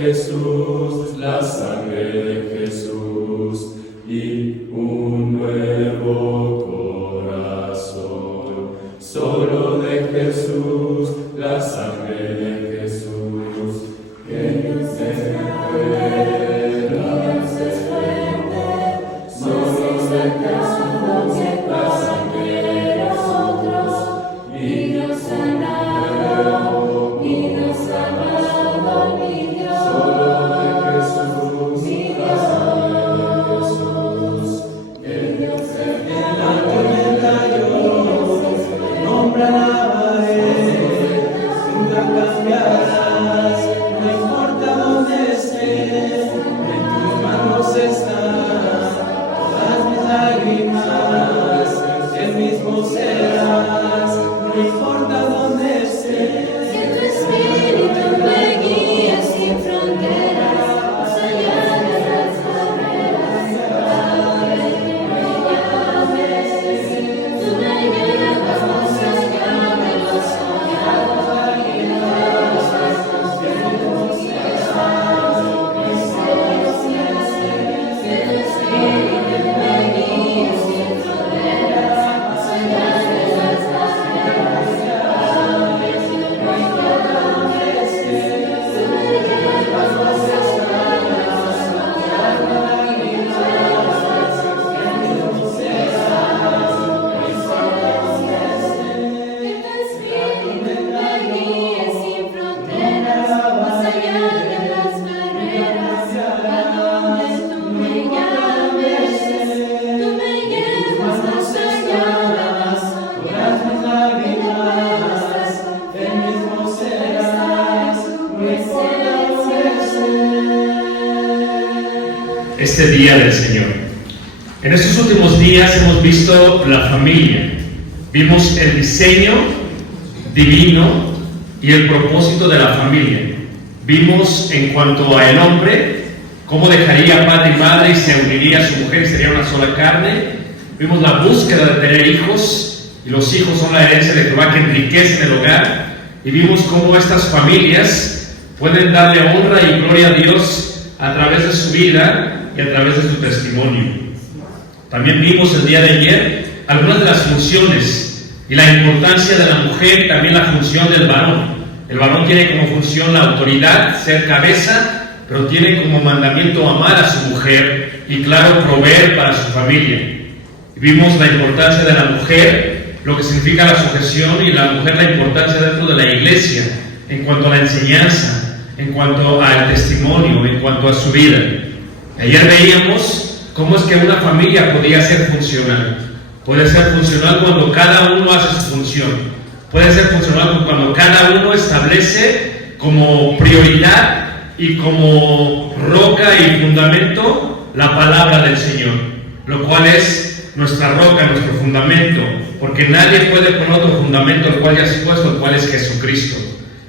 Jesús, la sangre de Jesús y un nuevo corazón. Solo de Jesús, la sangre de Jesús, que nos recuerda ser fuerte. Solo de Jesús, la sangre de nosotros y nos sanado, y nos amado, mi Dios. Solo de Jesús, mi Dios, que Dios en la tormenta yo nombra alabaré, nunca cambiarás, no importa dónde esté, en tus manos están todas mis lágrimas, el mismo serás, no importa dónde esté. Que tu espíritu me guíe sin fronteras, más allá de las barreras, ahora que me llames, tú me llevas más allá de lo soñado, y de los pasos que hemos llevado, mis gracias. Que tu espíritu me guíe sin fronteras, más allá de las barreras, ahora que me llames, tú me llevas más allá de lo soñado, y de los pasos que hemos llevado, mis gracias. Que tu espíritu me guíe sin fronteras, más allá de las barreras, a donde tú me llames, tú me llevas más allá de las Todas mis lágrimas, el mismo serás, no importa dónde estés. Este día del Señor. En estos últimos días hemos visto la familia, vimos el diseño divino y el propósito de la familia. Vimos en cuanto a el hombre, cómo dejaría padre y madre y se uniría a su mujer y sería una sola carne. Vimos la búsqueda de tener hijos, y los hijos son la herencia de Jehová que enriquecen el hogar. Y vimos cómo estas familias pueden darle honra y gloria a Dios a través de su vida y a través de su testimonio. También vimos el día de ayer algunas de las funciones y la importancia de la mujer y también la función del varón. El varón tiene como función la autoridad, ser cabeza, pero tiene como mandamiento amar a su mujer y, claro, proveer para su familia. Y vimos la importancia de la mujer, lo que significa la sujeción, y la mujer la importancia dentro de la iglesia en cuanto a la enseñanza, en cuanto al testimonio, en cuanto a su vida. Ayer veíamos cómo es que una familia podía ser funcional. Puede ser funcional cuando cada uno hace su función. Puede ser funcional cuando cada uno establece como prioridad y como roca y fundamento la palabra del Señor, lo cual es nuestra roca, nuestro fundamento, porque nadie puede poner otro fundamento el cual ya has puesto, el cual es Jesucristo.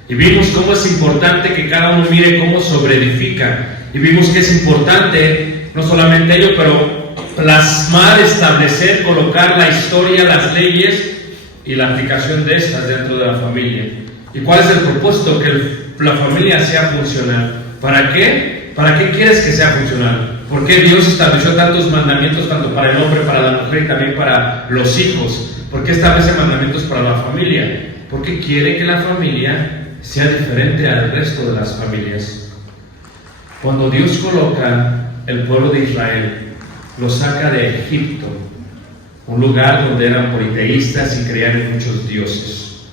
Y vimos cómo es importante que cada uno mire cómo sobreedifica. Y vimos que es importante, no solamente ello, pero plasmar, establecer, colocar la historia, las leyes y la aplicación de estas dentro de la familia. ¿Y cuál es el propósito? Que la familia sea funcional. ¿Para qué? ¿Para qué quieres que sea funcional? ¿Por qué Dios estableció tantos mandamientos, tanto para el hombre, para la mujer y también para los hijos? ¿Por qué establece mandamientos para la familia? Porque quiere que la familia sea diferente al resto de las familias. Cuando Dios coloca el pueblo de Israel, lo saca de Egipto, un lugar donde eran politeístas y creían en muchos dioses,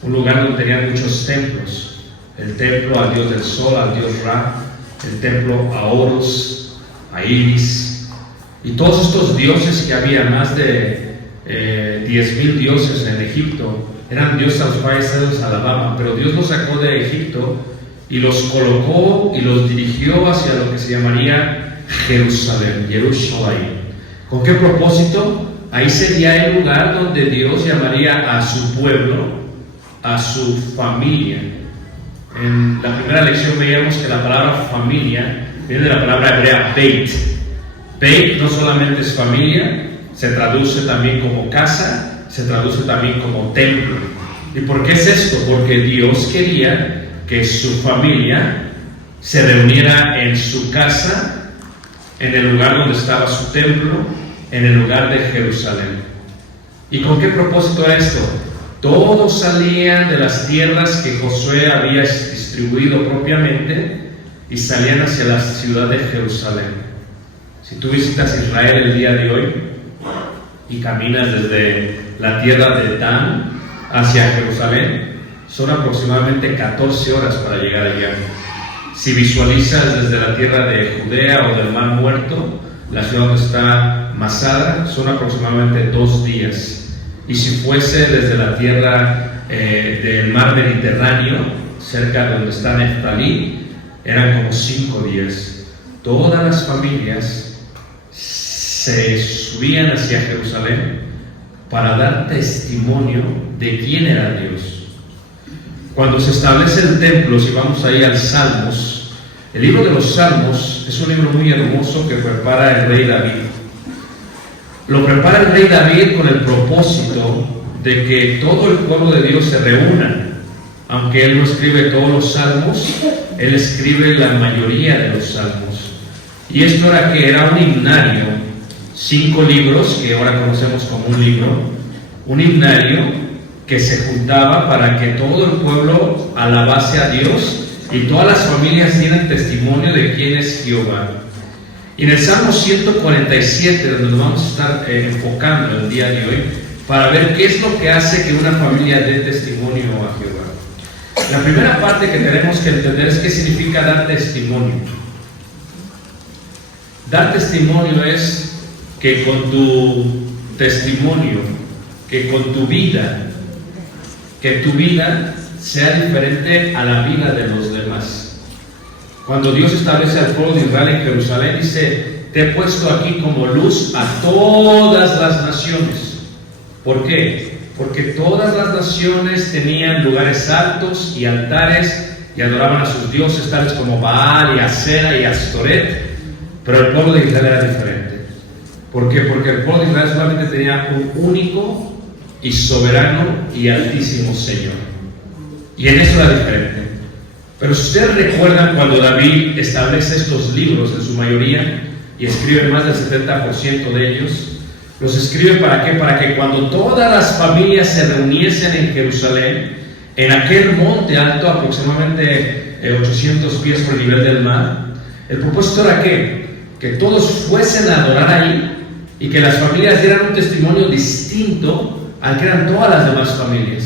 un lugar donde tenían muchos templos, el templo al dios del sol, al dios Ra, el templo a Horus, a Iris, y todos estos dioses que había, más de 10,000 dioses en Egipto, eran dioses a los cuales ellos alababan, pero Dios los sacó de Egipto y los colocó y los dirigió hacia lo que se llamaría Jerusalén. ¿Con qué propósito? Ahí sería el lugar donde Dios llamaría a su pueblo, a su familia. En la primera lección veíamos que la palabra familia viene de la palabra hebrea Beit. Beit no solamente es familia, se traduce también como casa, se traduce también como templo. ¿Y por qué es esto? Porque Dios quería que su familia se reuniera en su casa, en el lugar donde estaba su templo, en el lugar de Jerusalén. ¿Y con qué propósito era esto? Todos salían de las tierras que Josué había distribuido propiamente y salían hacia la ciudad de Jerusalén. Si tú visitas Israel el día de hoy y caminas desde la tierra de Dan hacia Jerusalén, son aproximadamente 14 horas para llegar allá. Si visualizas desde la tierra de Judea o del Mar Muerto, la ciudad donde está Masada, son aproximadamente 2 días. Y si fuese desde la tierra del mar Mediterráneo, cerca de donde está Neftalí, eran como 5 días. Todas las familias se subían hacia Jerusalén para dar testimonio de quién era Dios. Cuando se establece el templo, si vamos ahí al Salmos, el libro de los Salmos es un libro muy hermoso que prepara el rey David. Lo prepara el rey David con el propósito de que todo el pueblo de Dios se reúna. Aunque él no escribe todos los salmos, él escribe la mayoría de los salmos. Y esto era que era un himnario, 5 libros, que ahora conocemos como un libro, un himnario que se juntaba para que todo el pueblo alabase a Dios y todas las familias dieran testimonio de quién es Jehová. Y en el Salmo 147, donde nos vamos a estar enfocando el día de hoy, para ver qué es lo que hace que una familia dé testimonio a Jehová. La primera parte que tenemos que entender es qué significa dar testimonio. Dar testimonio es que con tu testimonio, que con tu vida, que tu vida sea diferente a la vida de los demás. Cuando Dios establece al pueblo de Israel en Jerusalén, dice: te he puesto aquí como luz a todas las naciones. ¿Por qué? Porque todas las naciones tenían lugares altos y altares y adoraban a sus dioses, tales como Baal y Asera y Astoret, pero el pueblo de Israel era diferente. ¿Por qué? Porque el pueblo de Israel solamente tenía un único y soberano y altísimo Señor, y en eso era diferente. Pero si ustedes recuerdan, cuando David establece estos libros en su mayoría y escribe más del 70% de ellos, los escribe ¿para qué? Para que cuando todas las familias se reuniesen en Jerusalén, en aquel monte alto, aproximadamente 800 pies por el nivel del mar, el propósito era que todos fuesen a adorar ahí y que las familias dieran un testimonio distinto al que eran todas las demás familias.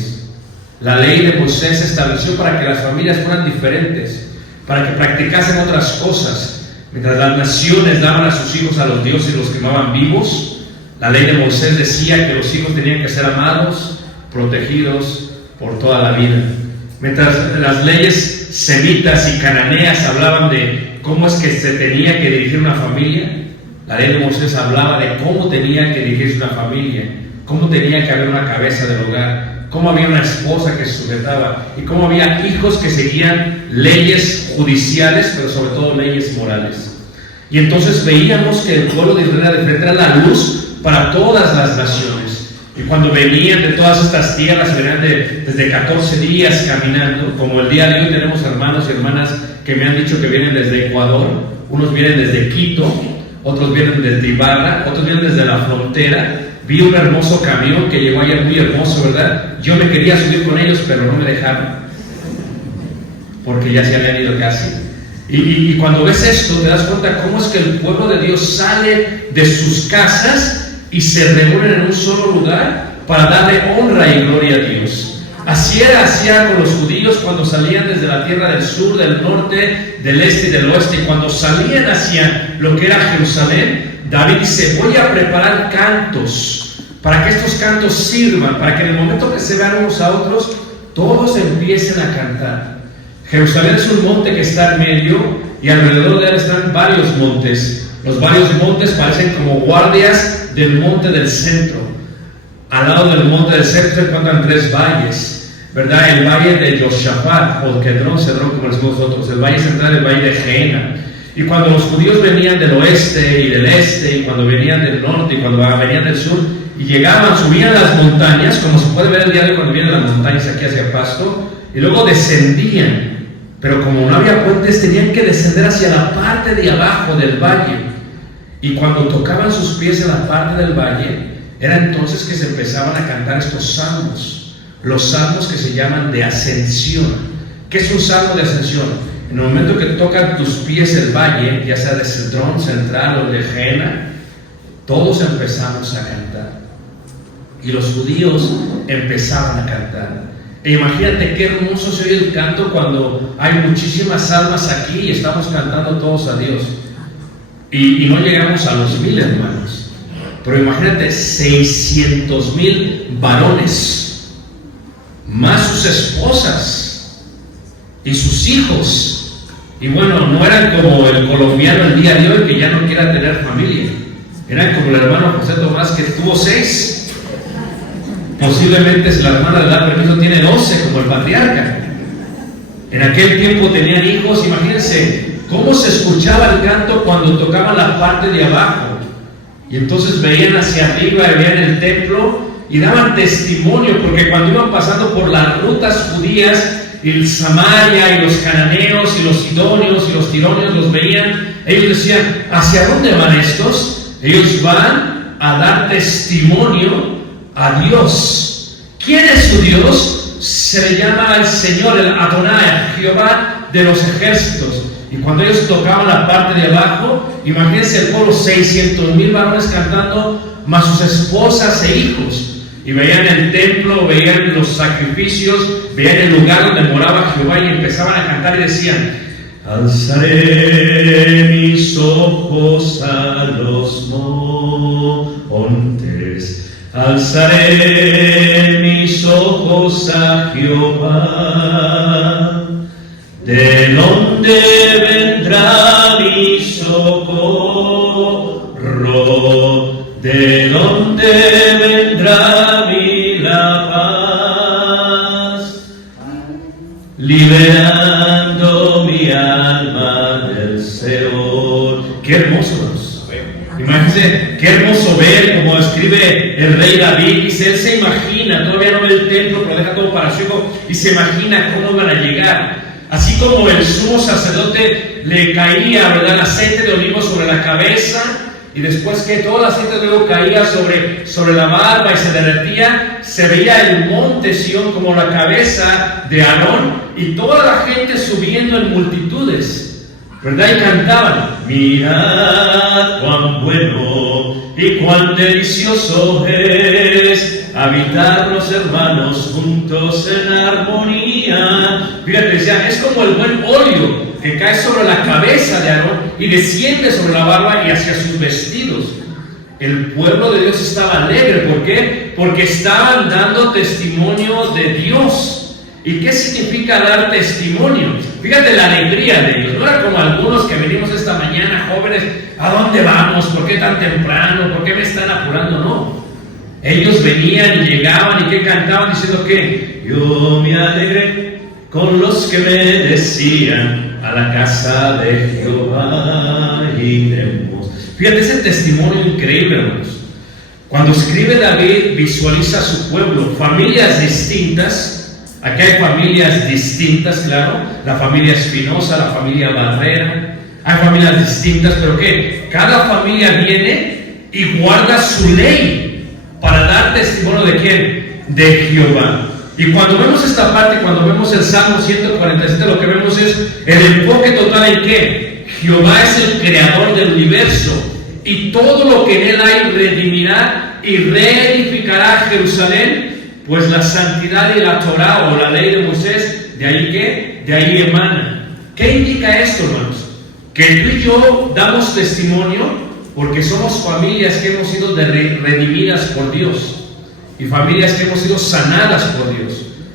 La ley de Moisés se estableció para que las familias fueran diferentes, para que practicasen otras cosas. Mientras las naciones daban a sus hijos a los dioses y los quemaban vivos, la ley de Moisés decía que los hijos tenían que ser amados, protegidos por toda la vida. Mientras las leyes semitas y cananeas hablaban de cómo es que se tenía que dirigir una familia, la ley de Moisés hablaba de cómo tenía que dirigirse una familia, cómo tenía que haber una cabeza del hogar, cómo había una esposa que se sujetaba y cómo había hijos que seguían leyes judiciales, pero sobre todo leyes morales. Y entonces veíamos que el pueblo de Israel era la luz para todas las naciones. Y cuando venían de todas estas tierras, venían desde 14 días caminando, como el día de hoy tenemos hermanos y hermanas que me han dicho que vienen desde Ecuador, unos vienen desde Quito, otros vienen desde Ibarra, otros vienen desde la frontera. Vi un hermoso camión que llegó ayer, muy hermoso, ¿verdad? Yo me quería subir con ellos, pero no me dejaron, porque ya se habían ido casi. Y cuando ves esto, te das cuenta cómo es que el pueblo de Dios sale de sus casas y se reúnen en un solo lugar para darle honra y gloria a Dios. Así era con los judíos cuando salían desde la tierra del sur, del norte, del este y del oeste. Y cuando salían hacia lo que era Jerusalén, David dice: voy a preparar cantos para que estos cantos sirvan, para que en el momento que se vean unos a otros, todos empiecen a cantar. Jerusalén es un monte que está en medio y alrededor de él están varios montes. Los varios montes parecen como guardias del monte del centro. Al lado del monte del centro se encuentran 3 valles, ¿verdad? El valle de Yoshafat, o Cedrón, como decimos nosotros, el valle central, el valle de Geena. Y cuando los judíos venían del oeste y del este, y cuando venían del norte y cuando venían del sur, y llegaban, subían las montañas, como se puede ver el día de hoy cuando vienen las montañas aquí hacia Pasto, y luego descendían pero como no había puentes, tenían que descender hacia la parte de abajo del valle. Y cuando tocaban sus pies en la parte del valle, era entonces que se empezaban a cantar estos salmos, los salmos que se llaman de ascensión. ¿Qué es un salmo de ascensión? En el momento que tocan tus pies el valle, ya sea de Cedrón, Central o de Jena, todos empezamos a cantar. Y los judíos empezaban a cantar. E imagínate qué hermoso se oye el canto cuando hay muchísimas almas aquí y estamos cantando todos a Dios. Y no llegamos a los 1000 hermanos. Pero imagínate 600,000 varones, más sus esposas y sus hijos. Y bueno, no eran como el colombiano el día de hoy que ya no quiera tener familia. Eran como el hermano José Tomás que tuvo 6. Posiblemente si la hermana le da permiso tiene 12 como el patriarca. En aquel tiempo tenían hijos. Imagínense cómo se escuchaba el canto cuando tocaban la parte de abajo. Y entonces veían hacia arriba y veían el templo y daban testimonio, porque cuando iban pasando por las rutas judías, el Samaria y los cananeos y los sidonios y los tironios los veían, ellos decían, ¿hacia dónde van estos? Ellos van a dar testimonio a Dios. ¿Quién es su Dios? Se le llama el Señor, el Adonai, Jehová de los ejércitos. Y cuando ellos tocaban la parte de abajo, imagínense el pueblo, 600,000 varones cantando, más sus esposas e hijos. Y veían el templo, veían los sacrificios, veían el lugar donde moraba Jehová y empezaban a cantar y decían, alzaré mis ojos a los montes, alzaré mis ojos a Jehová. ¿De dónde vendrá mi socorro? ¿De dónde vendrá mi la paz? Liberando mi alma del Seol. ¡Qué hermosos! Imagínense, qué hermoso ver como escribe el rey David. Dice, él se imagina, todavía no ve el templo, pero deja todo para su hijo, y se imagina cómo van a llegar. Así como el sumo sacerdote le caía, ¿verdad?, el aceite de olivo sobre la cabeza, y después que todo el aceite de olivo caía sobre la barba y se derretía, se veía el monte Sión como la cabeza de Aarón, y toda la gente subiendo en multitudes, ¿verdad? Y cantaban, mirad cuán bueno y cuán delicioso es habitar los hermanos juntos en armonía. Fíjate, decía, es como el buen óleo que cae sobre la cabeza de Aarón y desciende sobre la barba y hacia sus vestidos. El pueblo de Dios estaba alegre. ¿Por qué? Porque estaban dando testimonio de Dios. ¿Y qué significa dar testimonio? Fíjate la alegría de ellos. No era como algunos que venimos esta mañana, jóvenes, ¿a dónde vamos? ¿Por qué tan temprano? ¿Por qué me están apurando? No. Ellos venían y llegaban y que cantaban diciendo que yo me alegré con los que me decían a la casa de Jehová iremos. Fíjate ese testimonio increíble, hermanos. Cuando escribe David, visualiza a su pueblo, familias distintas. Aquí hay familias distintas, claro. La familia Espinosa, la familia Barrera. Hay familias distintas, pero ¿qué? Cada familia viene y guarda su ley para dar testimonio ¿de quién? De Jehová. Y cuando vemos esta parte, cuando vemos el Salmo 147, lo que vemos es el enfoque total en que Jehová es el creador del universo y todo lo que en él hay redimirá y reedificará Jerusalén, pues la santidad y la Torah o la ley de Moisés, ¿de ahí qué? De ahí emana. ¿Qué indica esto, hermanos? Que tú y yo damos testimonio porque somos familias que hemos sido redimidas por Dios y familias que hemos sido sanadas por Dios.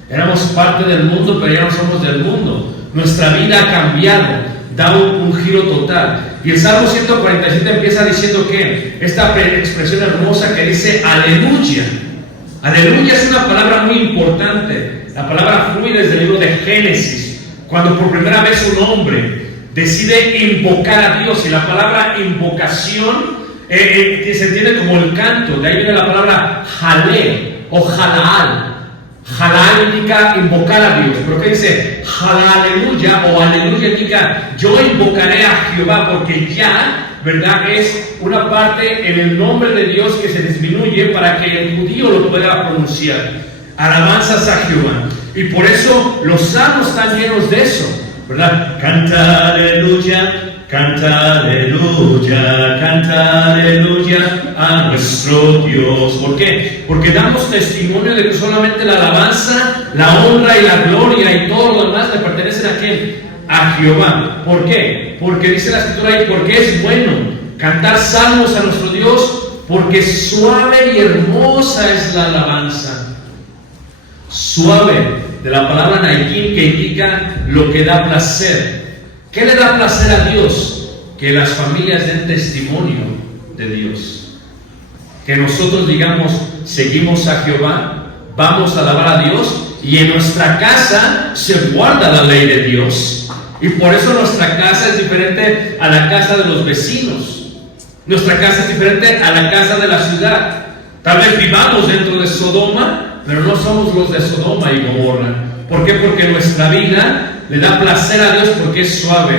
Éramos parte del mundo, pero ya no somos del mundo. Nuestra vida ha cambiado, da un giro total. Y el Salmo 147 empieza diciendo que esta expresión hermosa que dice aleluya. Aleluya es una palabra muy importante. La palabra fluye desde el libro de Génesis, cuando por primera vez un hombre decide invocar a Dios. Y la palabra invocación se entiende como el canto. De ahí viene la palabra jalé o jalaal. Halal indica invocar a Dios, pero ¿qué dice? Aleluya o aleluya indica yo invocaré a Jehová, porque ya, ¿verdad? Es una parte en el nombre de Dios que se disminuye para que el judío lo pueda pronunciar. Alabanzas a Jehová. Y por eso los salmos están llenos de eso, ¿verdad? Canta aleluya. Canta aleluya, canta aleluya a nuestro Dios. ¿Por qué? Porque damos testimonio de que solamente la alabanza, la honra y la gloria y todo lo demás le pertenecen a ¿quién? A Jehová. ¿Por qué? Porque dice la escritura ahí, porque es bueno cantar salmos a nuestro Dios, porque suave y hermosa es la alabanza. Suave, de la palabra naikim, que indica lo que da placer. ¿Qué le da placer a Dios? Que las familias den testimonio de Dios. Que nosotros digamos, seguimos a Jehová, vamos a alabar a Dios, y en nuestra casa se guarda la ley de Dios. Y por eso nuestra casa es diferente a la casa de los vecinos. Nuestra casa es diferente a la casa de la ciudad. Tal vez vivamos dentro de Sodoma, pero no somos los de Sodoma y Gomorra. ¿Por qué? Porque nuestra vida le da placer a Dios porque es suave.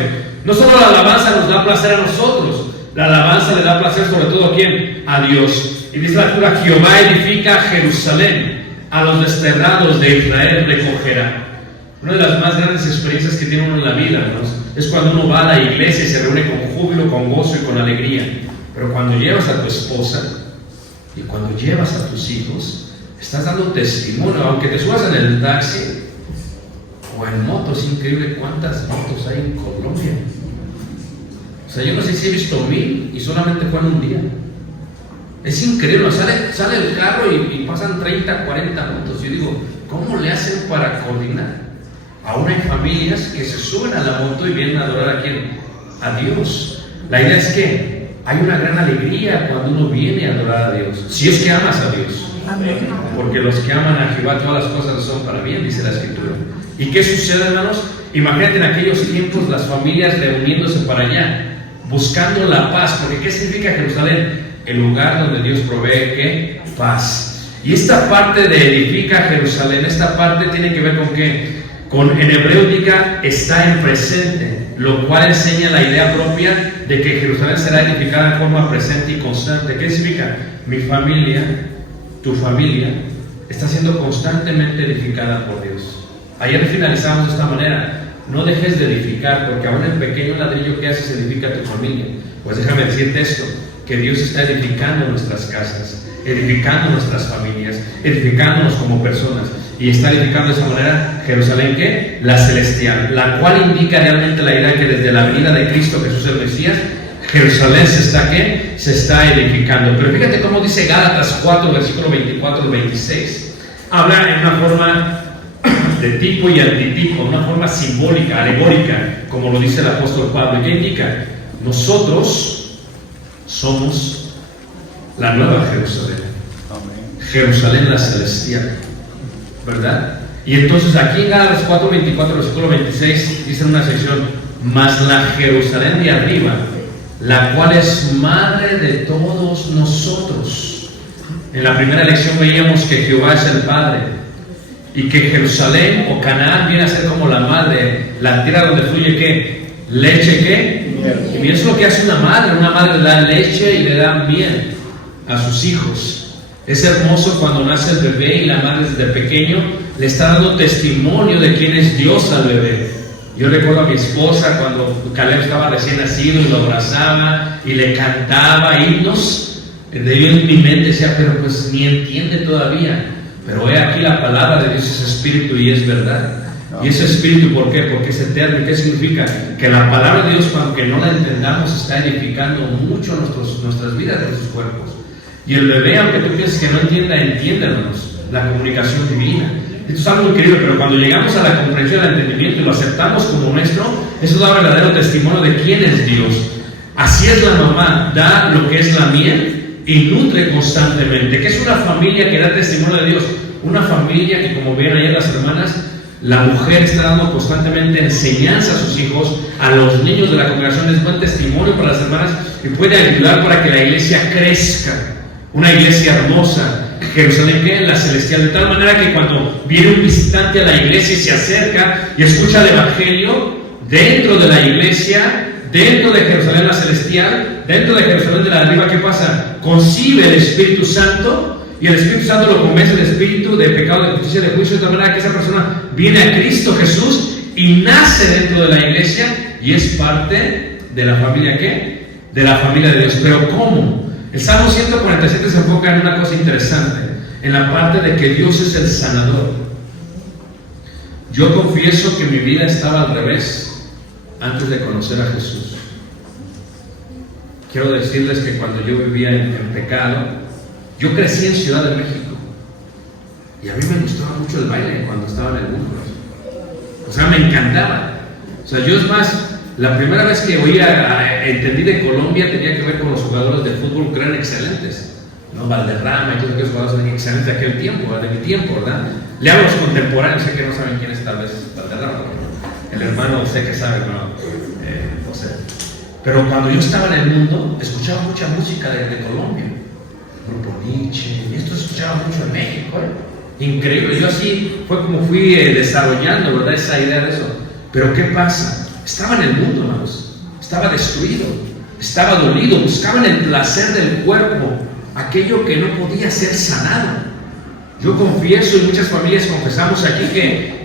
No solo la alabanza nos da placer a nosotros, la alabanza le da placer sobre todo ¿a quién? A Dios. Y dice la escritura, Jehová edifica Jerusalén, a los desterrados de Israel recogerá. Una de las más grandes experiencias que tiene uno en la vida, hermanos, es cuando uno va a la iglesia y se reúne con júbilo, con gozo y con alegría. Pero cuando llevas a tu esposa y cuando llevas a tus hijos, estás dando testimonio, aunque te subas en el taxi o en moto. Es increíble cuántas motos hay en Colombia. O sea, yo no sé si he visto 1000 y solamente fue en un día. Es increíble, sale el carro y pasan 30, 40 motos. Yo digo, ¿cómo le hacen para coordinar? Aún hay familias que se suben a la moto y vienen a adorar a ¿quién? A Dios. La idea es que hay una gran alegría cuando uno viene a adorar a Dios, si es que amas a Dios. Amén. Porque los que aman a Jehová todas las cosas son para bien, dice la escritura. ¿Y qué sucede, hermanos? Imagínate en aquellos tiempos las familias reuniéndose para allá, buscando la paz. Porque ¿qué significa Jerusalén? El lugar donde Dios provee ¿qué? Paz. Y esta parte de edifica Jerusalén, esta parte tiene que ver con ¿qué? En hebreo indica está en presente, lo cual enseña la idea propia de que Jerusalén será edificada en forma presente y constante. ¿Qué significa? Mi familia, tu familia, está siendo constantemente edificada por Dios. Ayer finalizamos de esta manera. No dejes de edificar, porque aún el pequeño ladrillo que haces edifica a tu familia. Pues déjame decirte esto, que Dios está edificando nuestras casas, edificando nuestras familias, edificándonos como personas. Y está edificando de esa manera Jerusalén, ¿qué? La celestial, la cual indica realmente la idea que desde la venida de Cristo Jesús el Mesías, Jerusalén se está ¿qué? Se está edificando. Pero fíjate cómo dice Gálatas 4, versículo 24 al 26. Habla en una forma de tipo y antitipo, una forma simbólica, alegórica, como lo dice el apóstol Pablo. ¿Y qué indica? Nosotros somos la nueva Jerusalén. Jerusalén la celestial, ¿verdad? Y entonces aquí en Gálatas 4, 24, versículo 26 dice en una sección, mas la Jerusalén de arriba, la cual es madre de todos nosotros. En la primera lección veíamos que Jehová es el Padre y que Jerusalén o Canaán viene a ser como la madre, la tierra donde fluye ¿qué? Leche, ¿qué? Y miel. Es lo que hace una madre le da leche y le da miel a sus hijos. Es hermoso cuando nace el bebé y la madre desde pequeño le está dando testimonio de quién es Dios al bebé. Yo recuerdo a mi esposa cuando Caleb estaba recién nacido y lo abrazaba y le cantaba himnos. Yo en mi mente decía, pero pues ni entiende todavía. Pero he aquí la palabra de Dios es espíritu y es verdad. Y ese espíritu, ¿por qué? Porque es eterno. ¿Y qué significa? Que la palabra de Dios, aunque no la entendamos, está edificando mucho nuestras vidas, nuestros cuerpos. Y el bebé, aunque tú pienses que no entienda, entiéndanos la comunicación divina. Esto es algo increíble, pero cuando llegamos a la comprensión, al entendimiento y lo aceptamos como nuestro, eso da verdadero testimonio de quién es Dios. Así es la mamá, da lo que es la miel y nutre constantemente. ¿Qué es una familia que da testimonio de Dios? Una familia que, como ven ayer las hermanas, la mujer está dando constantemente enseñanza a sus hijos, a los niños de la congregación, es buen testimonio para las hermanas y puede ayudar para que la iglesia crezca. Una iglesia hermosa, Jerusalén, ¿qué? La celestial, de tal manera que cuando viene un visitante a la iglesia y se acerca y escucha el Evangelio, dentro de la iglesia, dentro de Jerusalén la celestial, dentro de Jerusalén de la arriba, ¿qué pasa? Concibe el Espíritu Santo, y el Espíritu Santo lo convence el Espíritu de pecado, de justicia, de juicio, de tal manera que esa persona viene a Cristo Jesús y nace dentro de la iglesia y es parte de la familia, ¿qué? De la familia de Dios. Pero ¿cómo? El Salmo 147 se enfoca en una cosa interesante, en la parte de que Dios es el sanador. Yo confieso que mi vida estaba al revés antes de conocer a Jesús. Quiero decirles que cuando yo vivía en pecado, yo crecí en Ciudad de México y a mí me gustaba mucho el baile cuando estaba en el mundo. O sea, me encantaba. O sea, yo es más, la primera vez que entendí de Colombia tenía que ver con los jugadores de fútbol que eran excelentes, ¿no? Valderrama y todos aquellos jugadores eran excelentes de aquel tiempo, de mi tiempo, ¿verdad? Le hablo a los contemporáneos, sé que no saben quién es tal vez Valderrama, el hermano sé que sabe, no sé. Pero cuando yo estaba en el mundo, escuchaba mucha música de Colombia, Grupo Nietzsche, y esto se escuchaba mucho en México, increíble. Yo así fue como fui desarrollando, ¿verdad?, esa idea de eso. Pero ¿qué pasa? Estaba en el mundo, hermanos, estaba destruido, estaba dolido, buscaban el placer del cuerpo, aquello que no podía ser sanado. Yo confieso, y muchas familias confesamos aquí,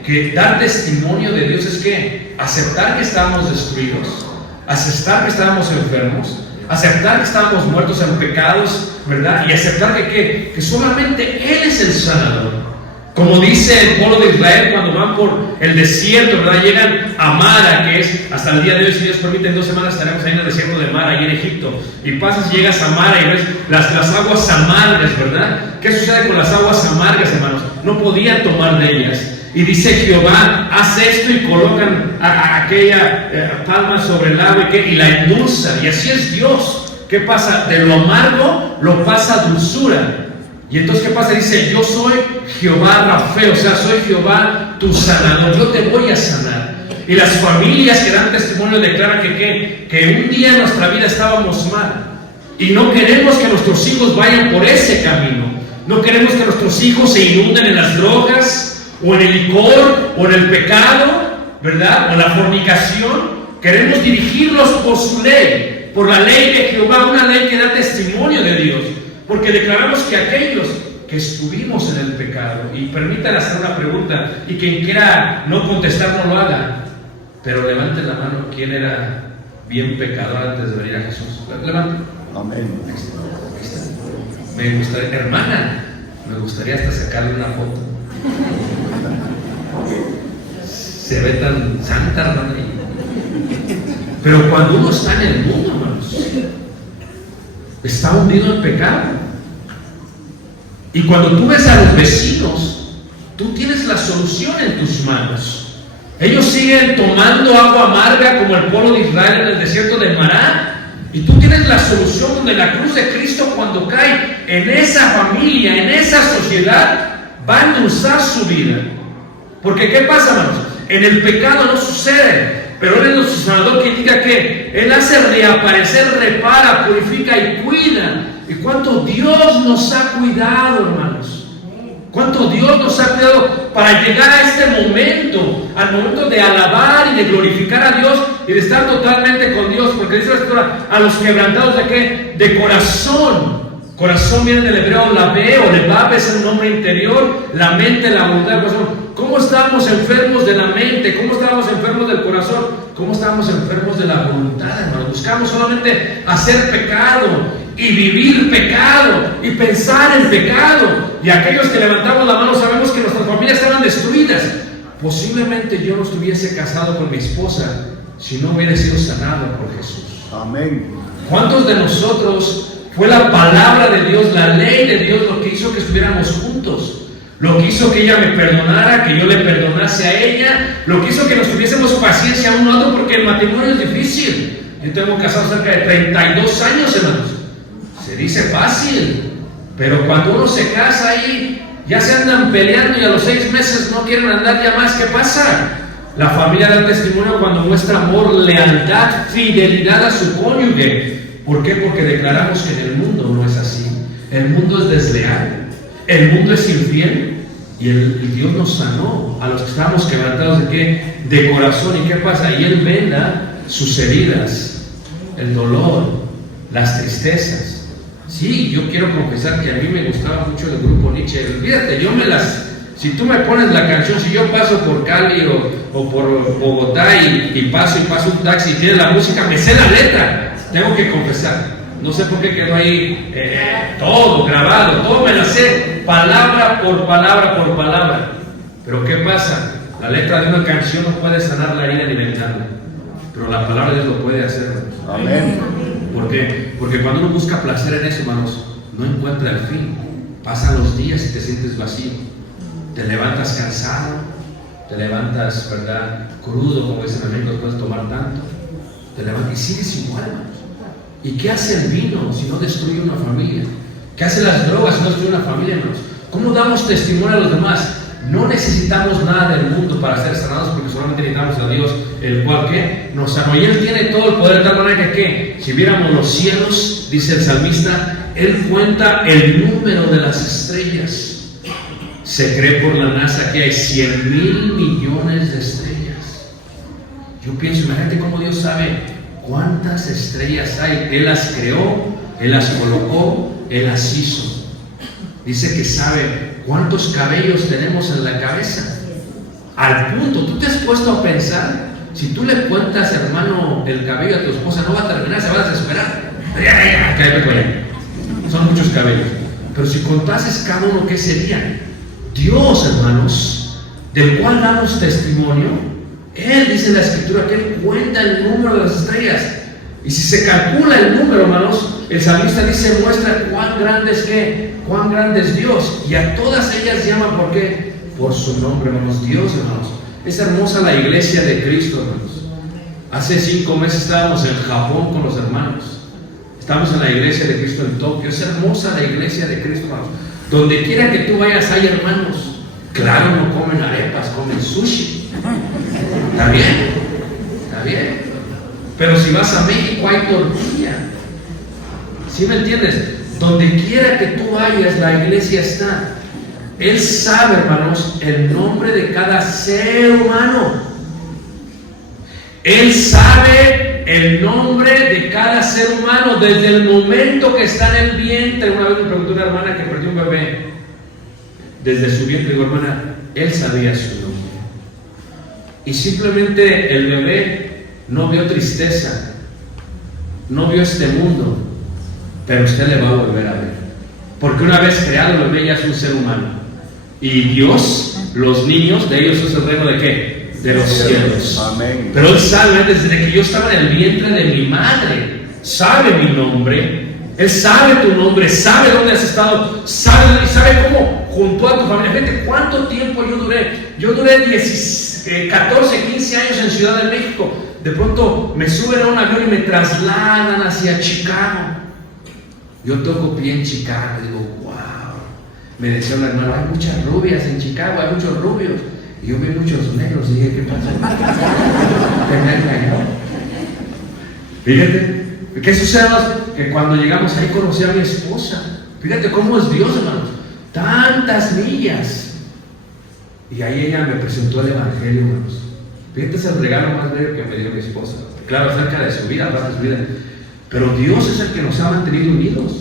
que dar testimonio de Dios es que aceptar que estábamos destruidos, aceptar que estábamos enfermos, aceptar que estábamos muertos en pecados, ¿verdad? Y aceptar que solamente Él es el sanador. Como dice el pueblo de Israel cuando van por el desierto, ¿verdad? Llegan a Mara, que es hasta el día de hoy, si Dios permite, en 2 semanas estaremos ahí en el desierto de Mara, ahí en Egipto. Y pasas, llegas a Mara y ves las aguas amargas, ¿verdad? ¿Qué sucede con las aguas amargas, hermanos? No podían tomar de ellas. Y dice Jehová, haz esto, y colocan aquella palma sobre el agua y la endulza. Y así es Dios. ¿Qué pasa? De lo amargo lo pasa a dulzura. Y entonces, ¿qué pasa? Dice, yo soy Jehová Rafa, o sea, soy Jehová tu sanador, yo te voy a sanar. Y las familias que dan testimonio declaran que un día en nuestra vida estábamos mal. Y no queremos que nuestros hijos vayan por ese camino. No queremos que nuestros hijos se inunden en las drogas, o en el licor, o en el pecado, ¿verdad? O en la fornicación. Queremos dirigirlos por su ley, por la ley de Jehová, una ley que da testimonio de Dios. Porque declaramos que aquellos que estuvimos en el pecado, y permítanme hacer una pregunta, y quien quiera no contestar no lo haga, pero levanten la mano, ¿quién era bien pecador antes de venir a Jesús? Levanten. Amén. Me gustaría, hermana, me gustaría hasta sacarle una foto. Se ve tan santa, hermana. Pero cuando uno está en el mundo, hermanos, está hundido en pecado. Y cuando tú ves a los vecinos, tú tienes la solución en tus manos. Ellos siguen tomando agua amarga como el pueblo de Israel en el desierto de Mará, y tú tienes la solución donde la cruz de Cristo, cuando cae en esa familia, en esa sociedad, va a endulzar su vida. Porque ¿qué pasa, hermanos? En el pecado no sucede. Pero Él es nuestro sanador, que indica que Él hace reaparecer, repara, purifica y cuida. ¿Y cuánto Dios nos ha cuidado, hermanos? ¿Cuánto Dios nos ha cuidado para llegar a este momento, al momento de alabar y de glorificar a Dios y de estar totalmente con Dios? Porque dice la Escritura, a los quebrantados de qué? De corazón. Corazón viene del hebreo labé o lebab, es el nombre interior, la mente, la voluntad del corazón. ¿Cómo estábamos enfermos de la mente? ¿Cómo estábamos enfermos del corazón? ¿Cómo estábamos enfermos de la voluntad, hermanos? Buscamos solamente hacer pecado y vivir pecado y pensar en pecado. Y aquellos que levantamos la mano sabemos que nuestras familias estaban destruidas. Posiblemente yo no estuviese casado con mi esposa si no hubiera sido sanado por Jesús. Amén. ¿Cuántos de nosotros fue la palabra de Dios, la ley de Dios, lo que hizo que estuviéramos juntos? Lo que hizo que ella me perdonara, que yo le perdonase a ella, lo que hizo que nos tuviésemos paciencia uno a otro, porque el matrimonio es difícil. Yo tengo casado cerca de 32 años, hermanos. Se dice fácil, pero cuando uno se casa ahí, ya se andan peleando y a los 6 meses no quieren andar ya más. ¿Qué pasa? La familia da testimonio cuando muestra amor, lealtad, fidelidad a su cónyuge. ¿Por qué? Porque declaramos que en el mundo no es así. El mundo es desleal. el mundo es infiel y Dios nos sanó a los que estábamos quebrantados de qué, de corazón. ¿Y qué pasa? Y Él venda sus heridas, el dolor, las tristezas. Sí, yo quiero confesar que a mí me gustaba mucho el grupo Nietzsche. Fíjate, si tú me pones la canción, si yo paso por Cali o por Bogotá y paso un taxi y tiene la música, me sé la letra, tengo que confesar. No sé por qué quedó ahí todo grabado, todo me la sé, palabra por palabra. Pero ¿qué pasa? La letra de una canción no puede sanar la herida ni vendarla, pero la palabra de Dios lo puede hacer. Amén. ¿Por qué? Porque cuando uno busca placer en eso, hermanos, no encuentra el fin. Pasan los días y te sientes vacío. Te levantas cansado, te levantas, ¿verdad?, crudo, como dicen en México, después de tomar tanto. Te levantas y sigues igual, hermanos. ¿Y qué hace el vino si no destruye una familia? ¿Qué hacen las drogas si no destruye una familia, hermanos? ¿Cómo damos testimonio a los demás? No necesitamos nada del mundo para ser sanados, porque solamente necesitamos a Dios, el cual ¿qué? Nos sanó. Y Él tiene todo el poder de tal manera que si viéramos los cielos, dice el salmista, Él cuenta el número de las estrellas. Se cree por la NASA que hay 100,000 millones de estrellas. Yo pienso, imagínate cómo Dios sabe cuántas estrellas hay. Él las creó, Él las colocó, Él las hizo. Dice que sabe cuántos cabellos tenemos en la cabeza. Al punto, ¿tú te has puesto a pensar? Si tú le cuentas, hermano, el cabello a tu esposa, no va a terminar, se va a desesperar. Son muchos cabellos. Pero si contases cada uno, ¿qué sería? Dios, hermanos, del cual damos testimonio, Él dice en la Escritura que Él cuenta el número de las estrellas. Y si se calcula el número, hermanos, el salmista dice, muestra cuán grande es ¿qué? Cuán grande es Dios. Y a todas ellas llama, ¿por qué? Por su nombre, hermanos. Dios, hermanos. Es hermosa la iglesia de Cristo, hermanos. Hace 5 meses estábamos en Japón con los hermanos. Estamos en la iglesia de Cristo en Tokio. Es hermosa la iglesia de Cristo, hermanos. Donde quiera que tú vayas hay hermanos. Claro, no comen arepas, comen sushi. ¿Está bien? ¿Está bien? Pero si vas a México hay tortilla. ¿Sí me entiendes? Donde quiera que tú vayas, la iglesia está. Él sabe, hermanos, el nombre de cada ser humano. Él sabe el nombre de cada ser humano desde el momento que está en el vientre. Una vez me preguntó una hermana que perdió un bebé. Desde su vientre, digo, hermana, Él sabía su nombre. Y simplemente el bebé no vio tristeza, no vio este mundo, pero usted le va a volver a ver. Porque una vez creado el bebé ya es un ser humano. Y Dios, los niños, de ellos es el reino de ¿qué? De los cielos. Amén. Pero Él sabe, desde que yo estaba en el vientre de mi madre, sabe mi nombre. Él sabe tu nombre, sabe dónde has estado, sabe cómo junto a tu familia. Fíjate cuánto tiempo yo duré. Yo duré 14, 15 años en Ciudad de México. De pronto me suben a un avión y me trasladan hacia Chicago. Yo toco pie en Chicago, digo, wow. Me decía un hermano, hay muchas rubias en Chicago, hay muchos rubios. Y yo vi muchos negros y dije, ¿qué pasa? ¿Me engañó? Fíjate, ¿qué sucede? Que cuando llegamos ahí conocí a mi esposa. Fíjate cómo es Dios, hermanos. Tantas millas. Y ahí ella me presentó el Evangelio, hermanos. Fíjate, es el regalo más bello que me dio mi esposa. Claro, acerca de su vida, aparte de su vida. Pero Dios es el que nos ha mantenido unidos.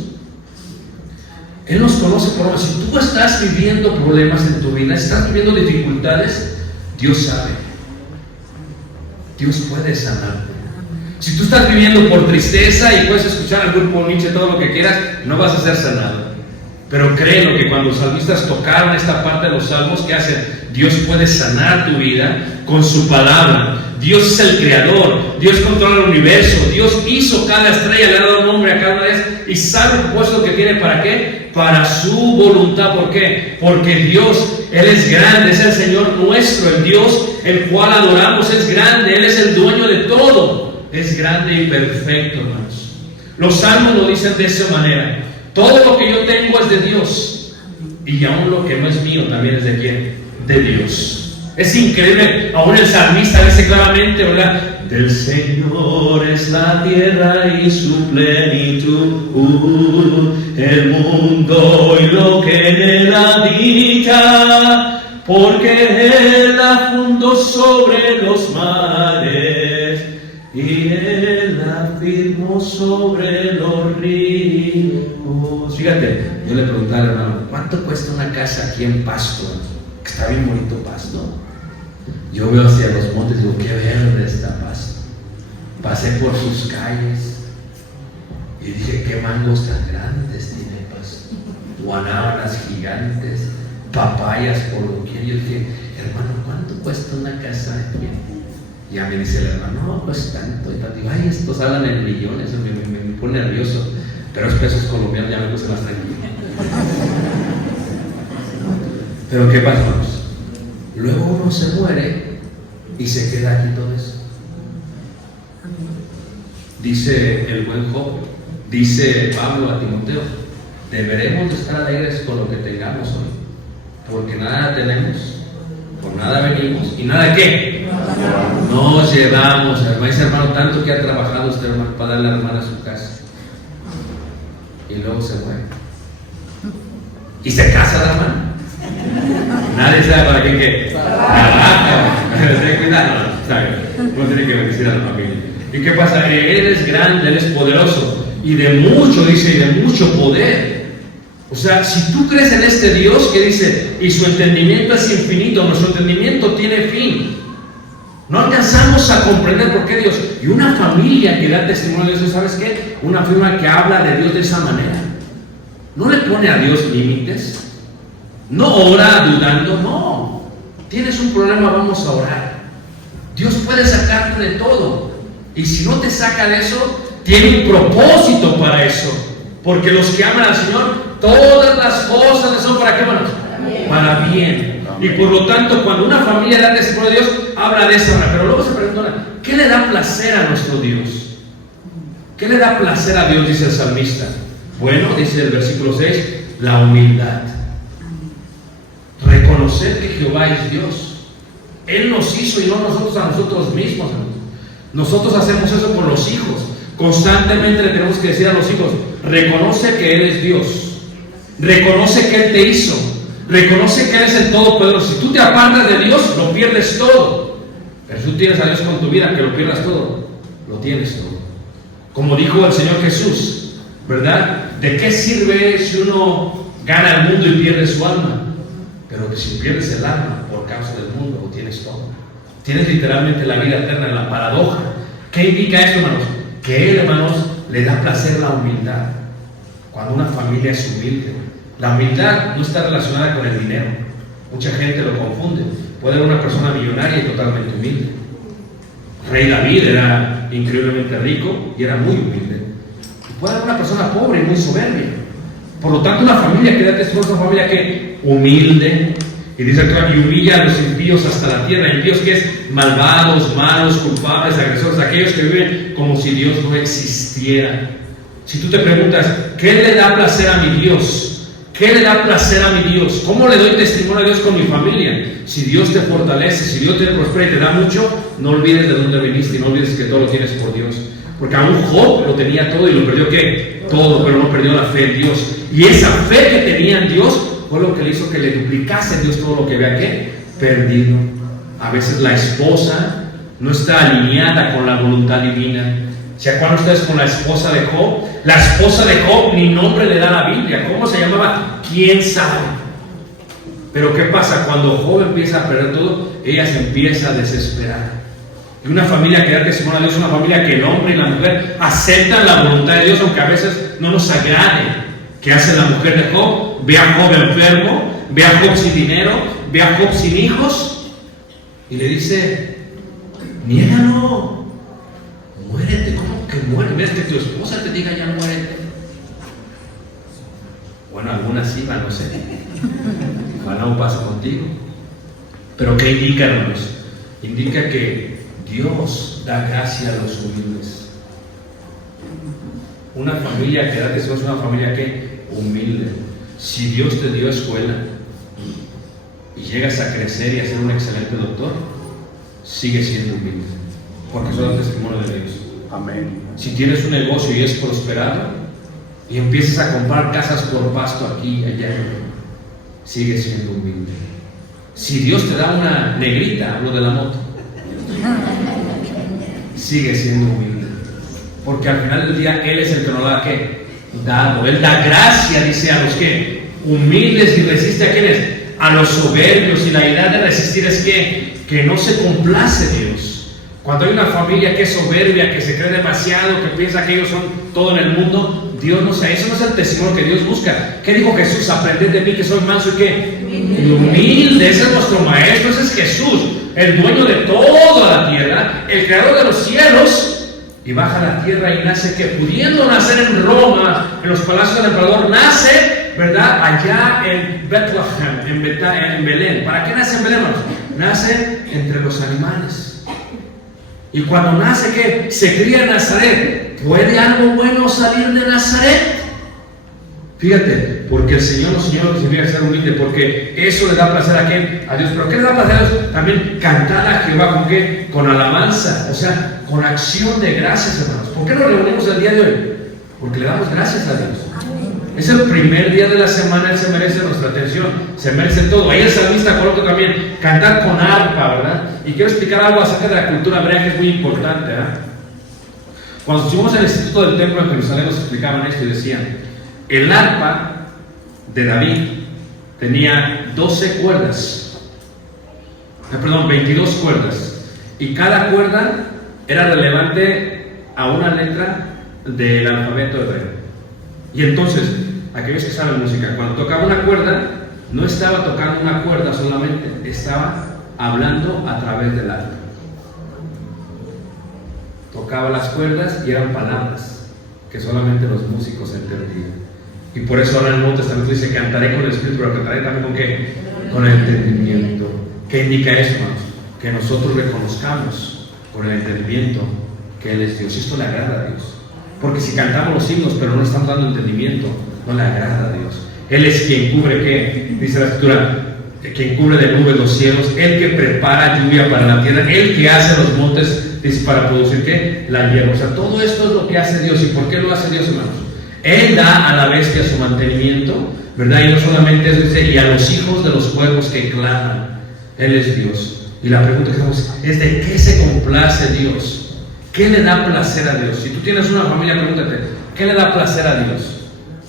Él nos conoce por ahora. Si tú estás viviendo problemas en tu vida, estás viviendo dificultades, Dios sabe. Dios puede sanarte. Si tú estás viviendo por tristeza y puedes escuchar al grupo Nietzsche todo lo que quieras, no vas a ser sanado. Pero créelo que cuando los salmistas tocaron esta parte de los salmos, ¿qué hacen? Dios puede sanar tu vida con su palabra. Dios es el creador, Dios controla el universo, Dios hizo cada estrella, le ha dado nombre a cada una de ellas y sabe el propósito que tiene. ¿Para qué? Para su voluntad. ¿Por qué? Porque Dios, Él es grande, es el Señor nuestro, el Dios el cual adoramos es grande, Él es el dueño de todo, es grande y perfecto, hermanos. Los salmos lo dicen de esa manera: todo lo que yo tengo es de Dios, y aún lo que no es mío también es de ¿quién? De Dios. Es increíble, aún el salmista dice claramente, ¿verdad? Del Señor es la tierra y su plenitud, el mundo y lo que en él habita, porque Él la fundó sobre los mares y Él la firmó sobre los ríos. Fíjate, yo le preguntaba al hermano, ¿cuánto cuesta una casa aquí en Pasto? Que está bien bonito Pasto. Yo veo hacia los montes y digo, qué verde está Pasto. Pasé por sus calles y dije, qué mangos tan grandes tiene Pasto. Guanábanas gigantes, papayas por doquier. Yo dije, hermano, ¿cuánto cuesta una casa aquí? Ya me dice el hermano, no, pues tanto y tanto. Digo, ay, estos hablan en millones, me pone nervioso. Pero es pesos colombianos, ya me puse más tranquilo. Pero ¿qué pasa, hermanos? Luego uno se muere y se queda aquí todo eso. Dice el buen Job, dice Pablo a Timoteo, deberemos estar alegres con lo que tengamos hoy, porque nada tenemos, por nada venimos, y nada ¿qué? Nos llevamos. Dice, hermano, tanto que ha trabajado usted, hermano, para darle a la hermana a su casa, y luego se muere y se casa la hermana. Nadie sabe para qué trabaja. Ten cuidado, ¿sabe? Uno tiene que bendecir a la familia. ¿Y qué pasa? Él es grande, Él es poderoso, y de mucho, dice, y de mucho poder. O sea, si tú crees en este Dios que dice, y su entendimiento es infinito, nuestro entendimiento tiene fin. No alcanzamos a comprender por qué Dios. Y una familia que da testimonio de Dios, ¿sabes qué? Una familia que habla de Dios de esa manera. No le pone a Dios límites. No ora dudando, no. Tienes un problema, vamos a orar. Dios puede sacarte de todo. Y si no te saca de eso, tiene un propósito para eso. Porque los que aman al Señor, todas las cosas le son para qué, hermanos? Para bien. Y por lo tanto, cuando una familia da testimonio de Dios, habla de esa manera. Pero luego se pregunta, ¿qué le da placer a nuestro Dios? ¿Qué le da placer a Dios? Dice el salmista. Bueno, dice el versículo 6, la humildad. Reconocer que Jehová es Dios. Él nos hizo y no nosotros a nosotros mismos. Nosotros hacemos eso con los hijos. Constantemente le tenemos que decir a los hijos, reconoce que Él es Dios. Reconoce que Él te hizo. Reconoce que Él es el Todopoderoso. Si tú te apartas de Dios, lo pierdes todo. Pero si tú tienes a Dios con tu vida, que lo pierdas todo, lo tienes todo. Como dijo el Señor Jesús, ¿verdad? ¿De qué sirve si uno gana el mundo y pierde su alma? Pero que si pierdes el alma por causa del mundo, lo tienes todo. Tienes literalmente la vida eterna, en la paradoja. ¿Qué indica esto, hermanos? Que Él, hermanos, le da placer la humildad. Cuando una familia es humilde, la humildad no está relacionada con el dinero. Mucha gente lo confunde. Puede haber una persona millonaria y totalmente humilde. Rey David era increíblemente rico y era muy humilde. Y puede haber una persona pobre y muy soberbia. Por lo tanto, una familia que da testimonio es una familia que humilde. Y dice acá, y humilla a los impíos hasta la tierra. Impíos que es malvados, malos, culpables, agresores, aquellos que viven como si Dios no existiera. Si tú te preguntas, ¿qué le da placer a mi Dios? ¿Qué le da placer a mi Dios? ¿Cómo le doy testimonio a Dios con mi familia? Si Dios te fortalece, si Dios te prospera y te da mucho, no olvides de dónde viniste y no olvides que todo lo tienes por Dios. Porque aún Job lo tenía todo y lo perdió ¿qué? Todo, pero no perdió la fe en Dios. Y esa fe que tenía en Dios fue lo que le hizo que le duplicase a Dios todo lo que había ¿qué? Perdido. A veces la esposa no está alineada con la voluntad divina. ¿Se acuerdan ustedes con la esposa de Job? La esposa de Job ni nombre le da la Biblia. ¿Cómo se llamaba? ¿Quién sabe? Pero ¿qué pasa? Cuando Job empieza a perder todo, ella se empieza a desesperar. Y una familia que da testimonio a Dios es una familia que el hombre y la mujer aceptan la voluntad de Dios, aunque a veces no nos agrade. ¿Qué hace la mujer de Job? Ve a Job enfermo, ve a Job sin dinero, ve a Job sin hijos y le dice, niégalo, muérete. ¿Cómo que muere? ¿Ves que tu esposa te diga ya muérete? Bueno, algunas sí, no sé. Ojalá no pasa contigo. Pero ¿qué indica, hermanos? Indica que Dios da gracia a los humildes. Una familia que da testimonio es una familia que humilde. Si Dios te dio escuela y llegas a crecer y a ser un excelente doctor, sigue siendo humilde. porque eso da testimonio de Dios. Amén. Si tienes un negocio y es prosperado y empiezas a comprar casas por pasto aquí y allá, sigue siendo humilde. Si Dios te da una negrita, hablo de la moto, sigue siendo humilde, porque al final del día Él es el que nos da ¿qué? Dado. Él da gracia, dice, a los que humildes, y resiste a quienes, a los soberbios. Y la idea de resistir es que no se complace Dios. Cuando hay una familia que es soberbia, que se cree demasiado, que piensa que ellos son todo en el mundo, Dios no sé, eso no es el testimonio que Dios busca. ¿Qué dijo Jesús? Aprended de mí que soy manso y ¿qué? Y humilde. Ese es nuestro maestro, ese es Jesús, el dueño de toda la tierra, el creador de los cielos. Y baja a la tierra y nace que, pudiendo nacer en Roma, en los palacios del emperador, nace, ¿verdad?, allá en Bethlehem, en Belén. ¿Para qué nace en Belén, hermanos? Nace entre los animales. Y cuando nace, ¿qué? Se cría en Nazaret. ¿Puede algo bueno salir de Nazaret? Fíjate, porque el Señor nos enseñó lo que significa ser humilde, porque eso le da placer a ¿quién? A Dios. ¿Pero qué le da placer a Dios? También cantar a Jehová, ¿con qué? Con alabanza, o sea, con acción de gracias, hermanos. ¿Por qué nos reunimos el día de hoy? Porque le damos gracias a Dios. Es el primer día de la semana, Él se merece nuestra atención, se merece todo. Ahí el salmista coloca también cantar con arpa, ¿verdad? Y quiero explicar algo acerca de la cultura hebrea que es muy importante, ¿verdad? Cuando estuvimos en el Instituto del Templo en Jerusalén nos explicaban esto y decían: el arpa de David tenía 12 cuerdas, 22 cuerdas, y cada cuerda era relevante a una letra del alfabeto hebreo. Y entonces, aquellos que saben música, cuando tocaba una cuerda, no estaba tocando una cuerda solamente, estaba hablando a través del arpa. Tocaba las cuerdas y eran palabras que solamente los músicos entendían. Y por eso ahora en el Nuevo Testamento dice: cantaré con el Espíritu, pero cantaré también ¿con qué? Con el entendimiento. ¿Qué indica eso, hermanos? Que nosotros reconozcamos con el entendimiento que Él es Dios. Y esto le agrada a Dios. Porque si cantamos los himnos pero no estamos dando entendimiento, no le agrada a Dios. Él es quien cubre, ¿qué? Dice la Escritura, quien cubre de nubes los cielos, el que prepara lluvia para la tierra, el que hace los montes, dice, para producir ¿qué? La hierba. O sea, todo esto es lo que hace Dios. ¿Y por qué lo hace Dios, hermanos? Él da a la bestia su mantenimiento, ¿verdad? Y no solamente eso, dice, y a los hijos de los cuervos que claman. Él es Dios. Y la pregunta que hacemos es: ¿de qué se complace Dios? ¿Qué le da placer a Dios? Si tú tienes una familia, pregúntate, ¿qué le da placer a Dios?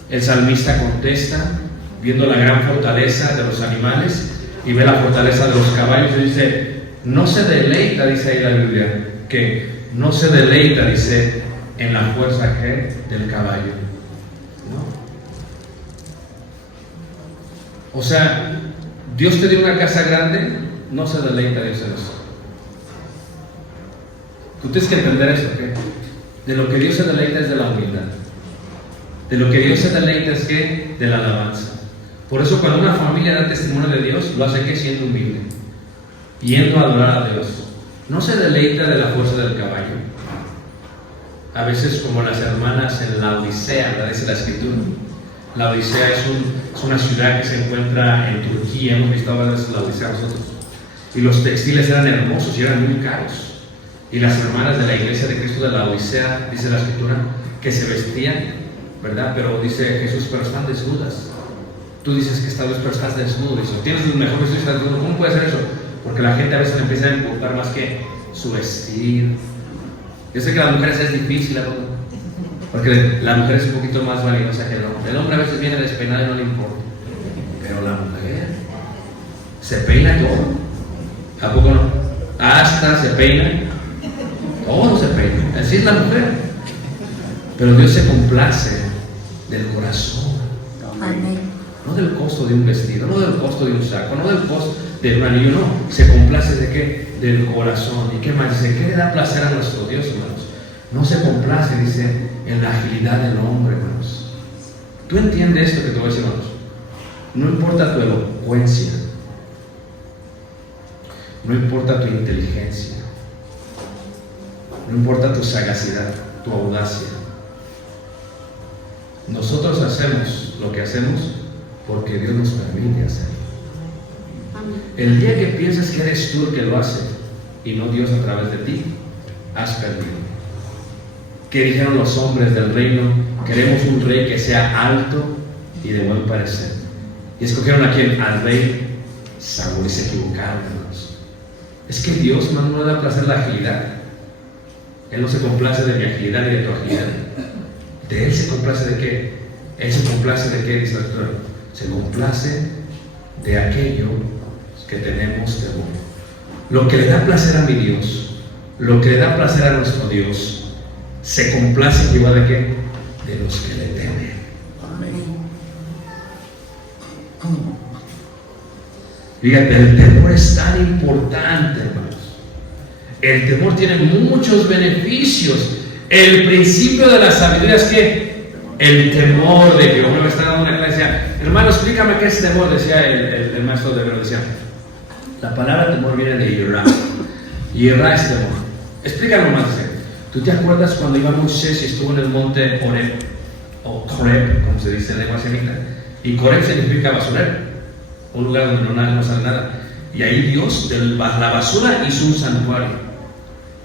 El salmista contesta, viendo la gran fortaleza de los animales y ve la fortaleza de los caballos, y dice, no se deleita, dice ahí la Biblia, que no se deleita, dice, en la fuerza ¿qué? Del caballo. ¿No? O sea, Dios te dio una casa grande, no se deleita Dios en eso. Tú tienes que entender eso, ¿qué? De lo que Dios se deleita es de la humildad. De lo que Dios se deleita es ¿qué? De la alabanza. Por eso cuando una familia da testimonio de Dios, lo hace ¿qué? Siendo humilde, yendo a adorar a Dios. No se deleita de la fuerza del caballo. A veces, como las hermanas en la Odisea, ¿verdad? Dice la Escritura. La Odisea es una ciudad que se encuentra en Turquía. Hemos visto a veces la Odisea nosotros. Y los textiles eran hermosos y eran muy caros. Y las hermanas de la iglesia de Cristo de la Odisea, dice la Escritura, que se vestían, ¿verdad? Pero dice Jesús, pero están desnudas. Tú dices que estás pero estás desnudo. Dice, tienes el mejor vestido y estás desnudo. ¿Cómo puede ser eso? Porque la gente a veces le empieza a importar más que su vestir. Yo sé que las mujeres es difícil, porque la mujer es un poquito más valiosa que el hombre. El hombre a veces viene despeinado y no le importa. Pero la mujer se peina todo. ¿A poco no? Hasta se peina. Todo se peina, así es la mujer. Pero Dios se complace del corazón. Amén. No del costo de un vestido, no del costo de un saco, no del costo de un anillo, no. Se complace de qué? Del corazón. ¿Y qué más dice? ¿Qué le da placer a nuestro Dios, hermanos? No se complace, dice, en la agilidad del hombre, hermanos. ¿Tú entiendes esto que te voy a decir, hermanos? No importa tu elocuencia, no importa tu inteligencia, no importa tu sagacidad, tu audacia. Nosotros hacemos lo que hacemos porque Dios nos permite hacerlo. El día que piensas que eres tú el que lo hace y no Dios a través de ti, has perdido. ¿Qué dijeron los hombres del reino? Queremos un rey que sea alto y de buen parecer. ¿Y escogieron a quién? Al rey Saúl, y se equivocaron, hermanos. Es que Dios no le da placer la agilidad. Él no se complace de mi agilidad ni de tu agilidad. ¿De Él se complace de qué? Él se complace de qué, dice la Escritura. Se complace de aquello que tenemos temor. Lo que le da placer a mi Dios, lo que le da placer a nuestro Dios, se complace igual de qué? De los que le temen. Fíjate, el temor es tan importante, hermanos. El temor tiene muchos beneficios. El principio de la sabiduría es que el temor de Jehová. Me está dando una clase, decía, hermano, explícame qué es temor, decía el maestro de Hebreo, decía, la palabra temor viene de Yirá. Yirá es temor. Explícame más. ¿Tú te acuerdas cuando iba Moisés y estuvo en el monte Horeb, o Coreb, como se dice en lengua semita? Y Coreb significa basurero, un lugar donde no sale nada. Y ahí Dios, de la basura, hizo un santuario.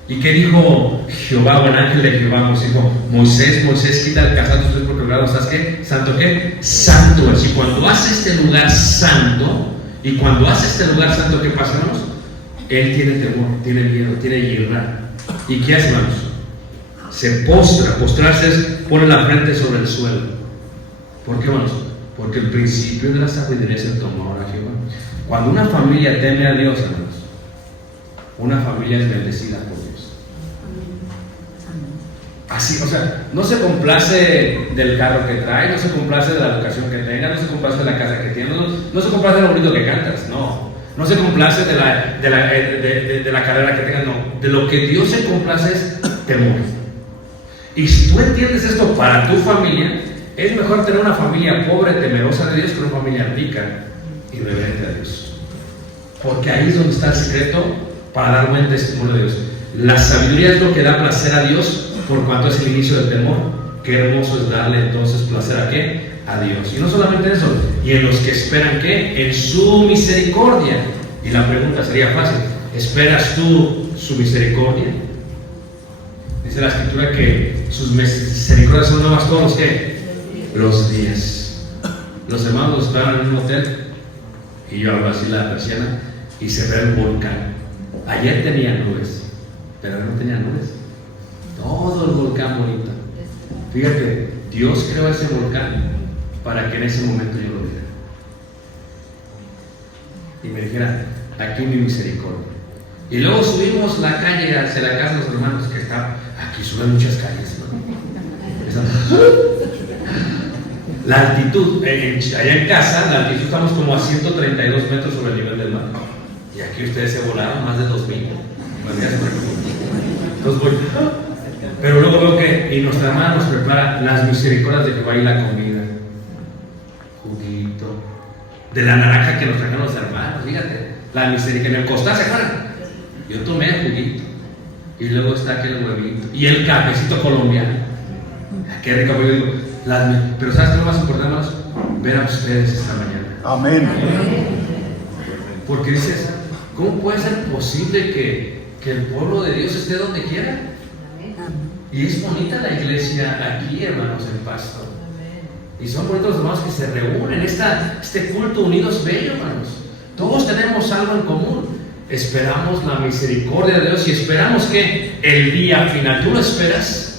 ¿Y qué dijo Jehová, o el ángel de Jehová? Dijo, Moisés, quita el calzado de porque el lugar, ¿sabes qué? ¿Santo qué? Santo es. Y cuando hace este lugar santo, ¿qué pasa, hermanos? Él tiene temor, tiene miedo, tiene yirra. ¿Y qué hace, hermanos? Se postra. Postrarse es poner la frente sobre el suelo. ¿Por qué, hermanos? Porque el principio de la sabiduría es el temor a Jehová. Cuando una familia teme a Dios, hermanos, una familia es bendecida por Dios. Así, o sea, no se complace del carro que trae, no se complace de la educación que tenga, no se complace de la casa que tiene, no se complace de lo bonito que cantas, no se complace de la carrera que tengas, no. De lo que Dios se complace es temor. Y si tú entiendes esto para tu familia, es mejor tener una familia pobre, temerosa de Dios, que una familia rica y reverente a Dios. Porque ahí es donde está el secreto para dar buen testimonio de Dios. La sabiduría es lo que da placer a Dios, por cuanto es el inicio del temor. Qué hermoso es darle entonces placer a qué? A Dios. Y no solamente eso, y en los que esperan qué? En su misericordia. Y la pregunta sería fácil: ¿esperas tú su misericordia? Dice la Escritura que sus misericordias son nuevas todos los ¿qué? Los días. Los hermanos estaban en un hotel y yo abro así la persiana y se ve el volcán. Ayer tenía nubes, pero no tenía nubes. Todo el volcán bonito. Fíjate, Dios creó ese volcán para que en ese momento yo lo viera y me dijera, aquí mi misericordia. Y luego subimos la calle hacia la casa de los hermanos, que está aquí, suben muchas calles, ¿no? La altitud, allá en casa, la altitud estamos como a 132 metros sobre el nivel del mar. Y aquí ustedes se volaron más de 2000. Entonces voy. Pero luego veo que, y nuestra hermana nos prepara las misericordias de Jehová y la comida. Juguito. De la naranja que nos trajeron los hermanos, fíjate. La misericordia. Me costó, ¿se acuerdan? Yo tomé el juguito. Y luego está aquel huevito. Y el cafecito colombiano. Qué rico, yo digo. Pero ¿sabes qué es lo más importante, hermanos? Ver a ustedes esta mañana. Amén. Porque dices, ¿cómo puede ser posible que el pueblo de Dios esté donde quiera? Y es bonita la iglesia aquí, hermanos, en Pasto. Y son bonitos los hermanos que se reúnen. Este culto unidos bello, hermanos. Todos tenemos algo en común. Esperamos la misericordia de Dios y esperamos que el día final. ¿Tú lo esperas?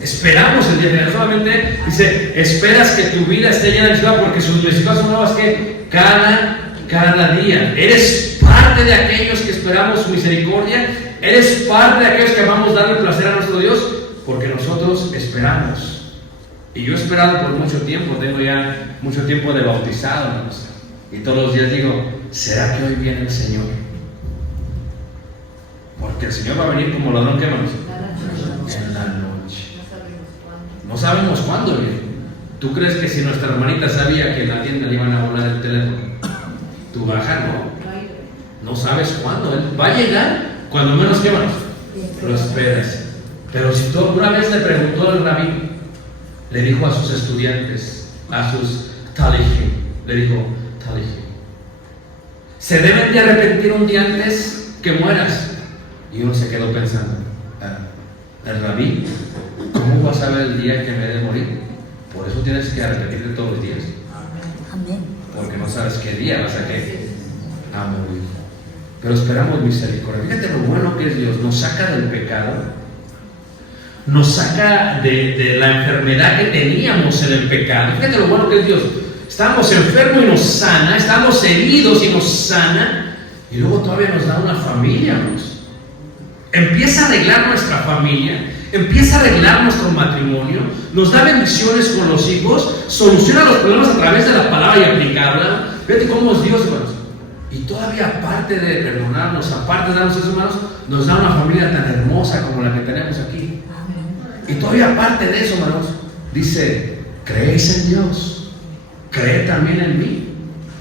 Esperamos el día final. Solamente dice, esperas que tu vida esté llena de ciudad, porque sus misericordias son nuevas que cada día. Eres parte de aquellos que esperamos su misericordia. Eres parte de aquellos que vamos a darle placer a nuestro Dios, porque nosotros esperamos. Y yo he esperado por mucho tiempo. Tengo ya mucho tiempo de bautizado, hermanos. Y todos los días digo, ¿será que hoy viene el Señor? Porque el Señor va a venir como ladrón, ¿qué, hermanos? En la noche. No sabemos cuándo viene. ¿Tú crees que si nuestra hermanita sabía que en la tienda le iban a volar el teléfono, tú bajas? No sabes cuándo. Él va a llegar cuando menos, ¿qué, hermanos? Lo esperas. Pero si tú una vez le preguntó el rabí, le dijo a sus estudiantes, a sus talijim, le dijo, talijim, ¿se deben de arrepentir un día antes que mueras? Y uno se quedó pensando, el rabí, ¿cómo vas a ver el día que me he de morir? Por eso tienes que arrepentirte todos los días. Amén. Porque no sabes qué día vas a morir. Pero esperamos misericordia. Fíjate lo bueno que es Dios. Nos saca del pecado, nos saca de la enfermedad que teníamos en el pecado. Fíjate lo bueno que es Dios. Estábamos enfermos y nos sana, estábamos heridos y nos sana, y luego todavía nos da una familia, hermanos. Empieza a arreglar nuestra familia, empieza a arreglar nuestro matrimonio, nos da bendiciones con los hijos, soluciona los problemas a través de la palabra y aplicarla. Fíjate cómo es Dios, hermanos. Y todavía, aparte de perdonarnos, aparte de darnos eso, hermanos, nos da una familia tan hermosa como la que tenemos aquí. Y todavía, aparte de eso, hermanos, dice: ¿creéis en Dios? Cree también en mí.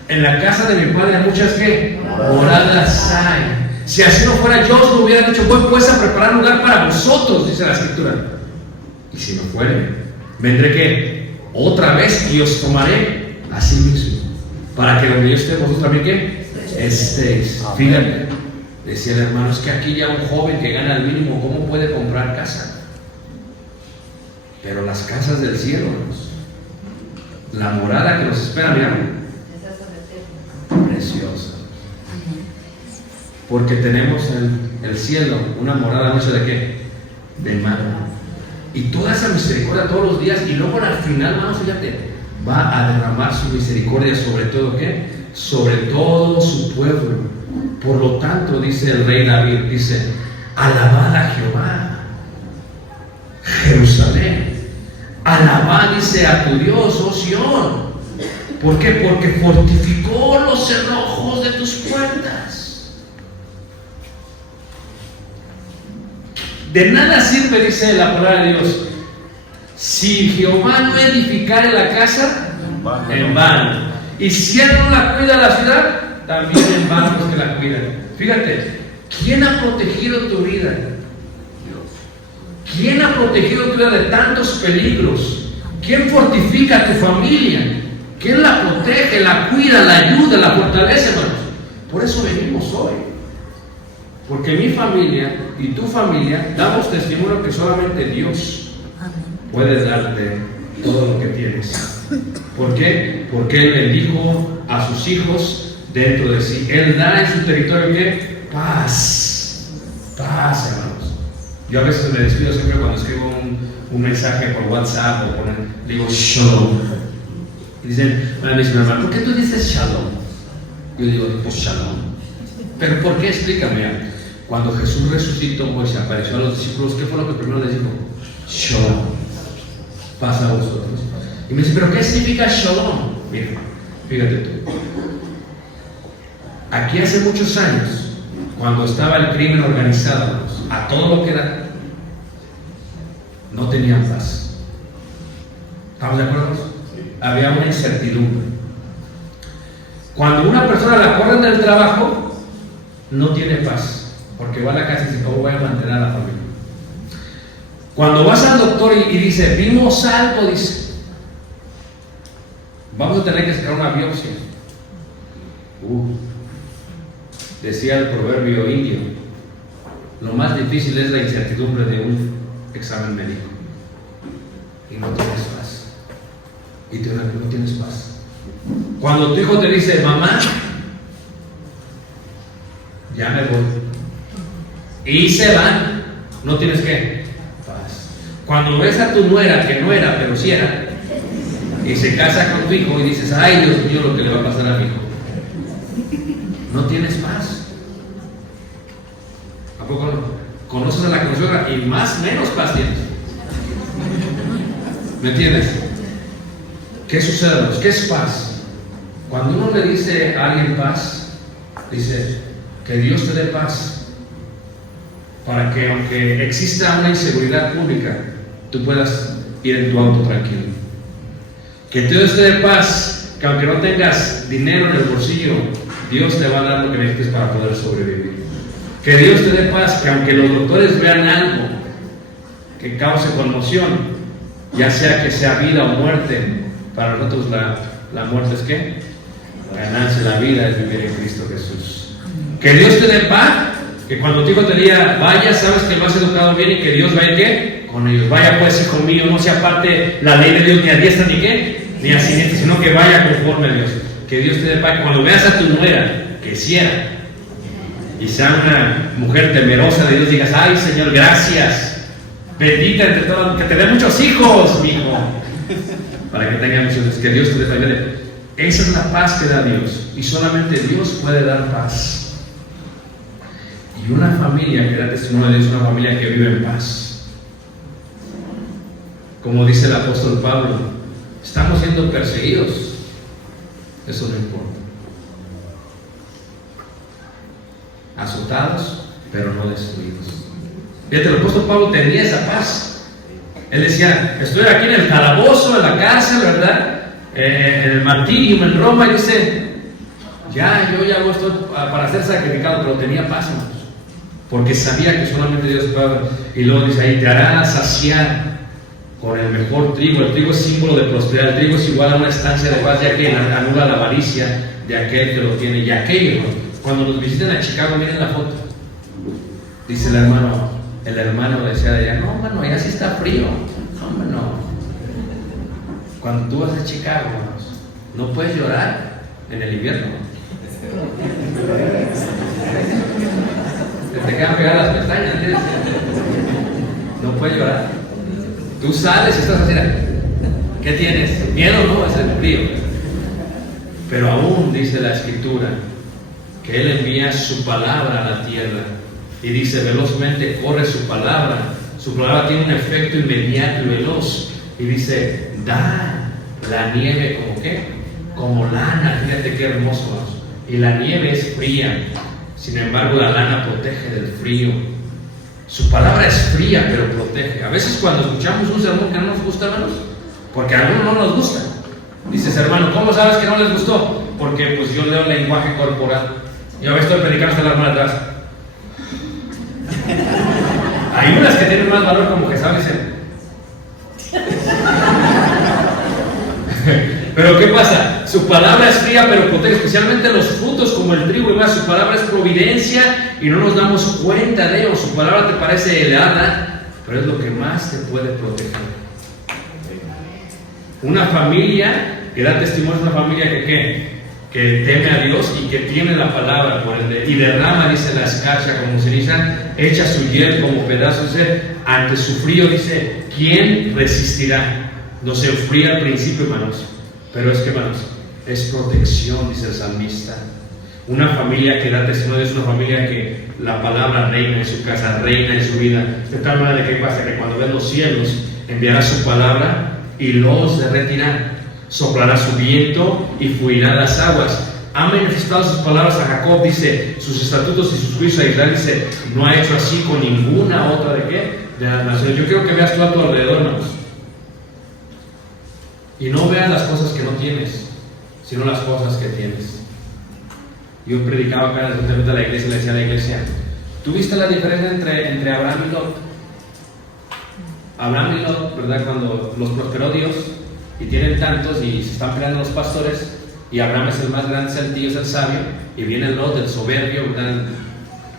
En la casa de mi padre hay muchas ¿qué? Moradas hay. Si así no fuera, yo os lo hubiera dicho: voy pues a preparar lugar para vosotros, dice la Escritura. Y si no fuere, vendré ¿qué? Otra vez y os tomaré a sí mismo, para que donde yo esté, vosotros también ¿qué? Estéis. Fíjate, decía el hermano: es que aquí ya un joven que gana el mínimo, ¿cómo puede comprar casa? Pero las casas del cielo, hermanos, la morada que nos espera, mira, preciosa. Porque tenemos el cielo, una morada hecha de ¿qué? De mano. Y toda esa misericordia todos los días, y luego al final, hermanos, fíjate, va a derramar su misericordia sobre todo ¿qué? Sobre todo su pueblo. Por lo tanto, dice el rey David, dice: alabad a Jehová, Jerusalén. Alabad, dice, a tu Dios, oh Sión. ¿Por qué? Porque fortificó los cerrojos de tus puertas. De nada sirve, dice la palabra de Dios, si Jehová no edificare la casa, en vano. Y si Él no la cuida la ciudad, también en vano los que la cuidan. Fíjate, ¿quién ha protegido tu vida? ¿Quién ha protegido tu vida de tantos peligros? ¿Quién fortifica a tu familia? ¿Quién la protege, la cuida, la ayuda, la fortalece, hermanos? Por eso venimos hoy. Porque mi familia y tu familia damos testimonio que solamente Dios puede darte todo lo que tienes. ¿Por qué? Porque Él bendijo a sus hijos dentro de sí. Él da en su territorio ¿qué? Paz. Paz, hermanos. Yo a veces me despido siempre cuando escribo un mensaje por WhatsApp o digo Shalom. Y dicen, bueno, mis hermanos, ¿por qué tú dices Shalom? Yo digo, pues Shalom. ¿Pero por qué? Explícame. Cuando Jesús resucitó y se apareció a los discípulos, ¿qué fue lo que primero les dijo? Shalom. Paz a vosotros. Y me dice, ¿pero qué significa Shalom? Mira, fíjate tú. Aquí hace muchos años, cuando estaba el crimen organizado, a todo lo que da, no tenían paz. ¿Estamos de acuerdo? Había una incertidumbre. Cuando una persona la corren del trabajo, no tiene paz, porque va a la casa y dice: ¿cómo voy a mantener a la familia? Cuando vas al doctor y dice: vimos algo, dice: vamos a tener que sacar una biopsia. Decía el proverbio indio: lo más difícil es la incertidumbre de un examen médico. Y no tienes paz. Y no tienes paz. Cuando tu hijo te dice: mamá, ya me voy, y se van, no tienes ¿qué? Paz. Cuando ves a tu nuera, que no era, pero sí era, y se casa con tu hijo y dices: ay, Dios mío, lo que le va a pasar a mi hijo, no tienes paz. ¿A poco no? Conoces a la consuegra y menos paz tienes. ¿Me entiendes? ¿Qué sucede? ¿Qué es paz? Cuando uno le dice a alguien paz, dice: que Dios te dé paz, para que aunque exista una inseguridad pública, tú puedas ir en tu auto tranquilo. Que Dios te dé paz, que aunque no tengas dinero en el bolsillo, Dios te va a dar lo que necesites para poder sobrevivir. Que Dios te dé paz, que aunque los doctores vean algo que cause conmoción, ya sea que sea vida o muerte, para nosotros la muerte es ¿qué? La ganancia, la vida es vivir en Cristo Jesús. Que Dios te dé paz, Que cuando tu hijo te diga, vaya, sabes que lo has educado bien y que Dios va a ir ¿qué? Con ellos. Vaya pues, hijo mío, no se aparte la ley de Dios ni a diestra ni qué, ni a siniestra, sino que vaya conforme a Dios. Que Dios te dé paz. Cuando veas a tu nuera, que hiciera, y sea una mujer temerosa de Dios, digas, ay Señor, gracias, bendita entre todas, que te dé muchos hijos, mi hijo, para que tenga muchos hijos, que Dios te dé familia. Esa es la paz que da Dios, y solamente Dios puede dar paz. Y una familia que da testimonio de Dios es una familia que vive en paz. Como dice el apóstol Pablo, estamos siendo perseguidos, eso no importa. Azotados, pero no destruidos. Fíjate, el apóstol Pablo tenía esa paz. Él decía, estoy aquí en el calabozo, en la cárcel, ¿verdad? En el martirio, en Roma, y dice, yo ya estoy para ser sacrificado, pero tenía paz, hermanos, porque sabía que solamente Dios puede. Y luego dice ahí, te hará saciar con el mejor trigo. El trigo es símbolo de prosperidad. El trigo es igual a una estancia de paz, ya que anula la avaricia de aquel que lo tiene. Y aquello, cuando nos visiten a Chicago, miren la foto. Dice el hermano decía de allá, no, hermano, allá sí está frío. No, hermano. Cuando tú vas a Chicago, hermanos, no puedes llorar en el invierno. Te quedan pegadas las pestañas, ¿entiendes? No puedes llorar. Tú sales y estás así, ¿qué tienes? Miedo, no, es el frío. Pero aún dice la Escritura que Él envía su palabra a la tierra y dice, velozmente corre su palabra. Su palabra tiene un efecto inmediato y veloz. Y dice, da la nieve como ¿qué? Como lana. Fíjate qué hermoso. Y la nieve es fría. Sin embargo, la lana protege del frío. Su palabra es fría, pero protege. A veces cuando escuchamos un sermón que no nos gusta, hermanos, porque a algunos no nos gusta. Dices, hermano, ¿cómo sabes que no les gustó? Porque pues yo leo el lenguaje corporal. Y a veces estoy predicando hasta la hermana atrás. Hay unas que tienen más valor, como que sabes. Pero ¿qué pasa? Su palabra es fría, pero protege, especialmente los frutos como el trigo y más. Su palabra es providencia y no nos damos cuenta de ello. Su palabra te parece helada, pero es lo que más te puede proteger. Una familia que da testimonio es una familia que teme a Dios y que tiene la palabra por ende, y derrama, dice, la escarcha como ceniza, echa su hiel como pedazos, dice, ante su frío, dice, ¿quién resistirá? No se enfría al principio, hermanos, pero es que, hermanos, es protección, dice el salmista. Una familia que da testimonio es una familia que la palabra reina en su casa, reina en su vida, de tal manera que pasa que cuando ven los cielos, enviará su palabra y los derretirá. Soplará su viento y fluirán las aguas. Ha manifestado sus palabras a Jacob, dice, sus estatutos y sus juicios a Israel, dice, no ha hecho así con ninguna otra de qué, de las naciones. Yo quiero que veas tú a tu alrededor, hermanos, y no veas las cosas que no tienes, sino las cosas que tienes. Yo predicaba acá recientemente a la iglesia, le decía a la iglesia, ¿tú viste la diferencia entre Abraham y Lot? Abraham y Lot, ¿verdad? Cuando los prosperó Dios y tienen tantos y se están peleando los pastores, y Abraham es el más grande, es el tío, es el sabio, y viene Lot, el soberbio, ¿verdad?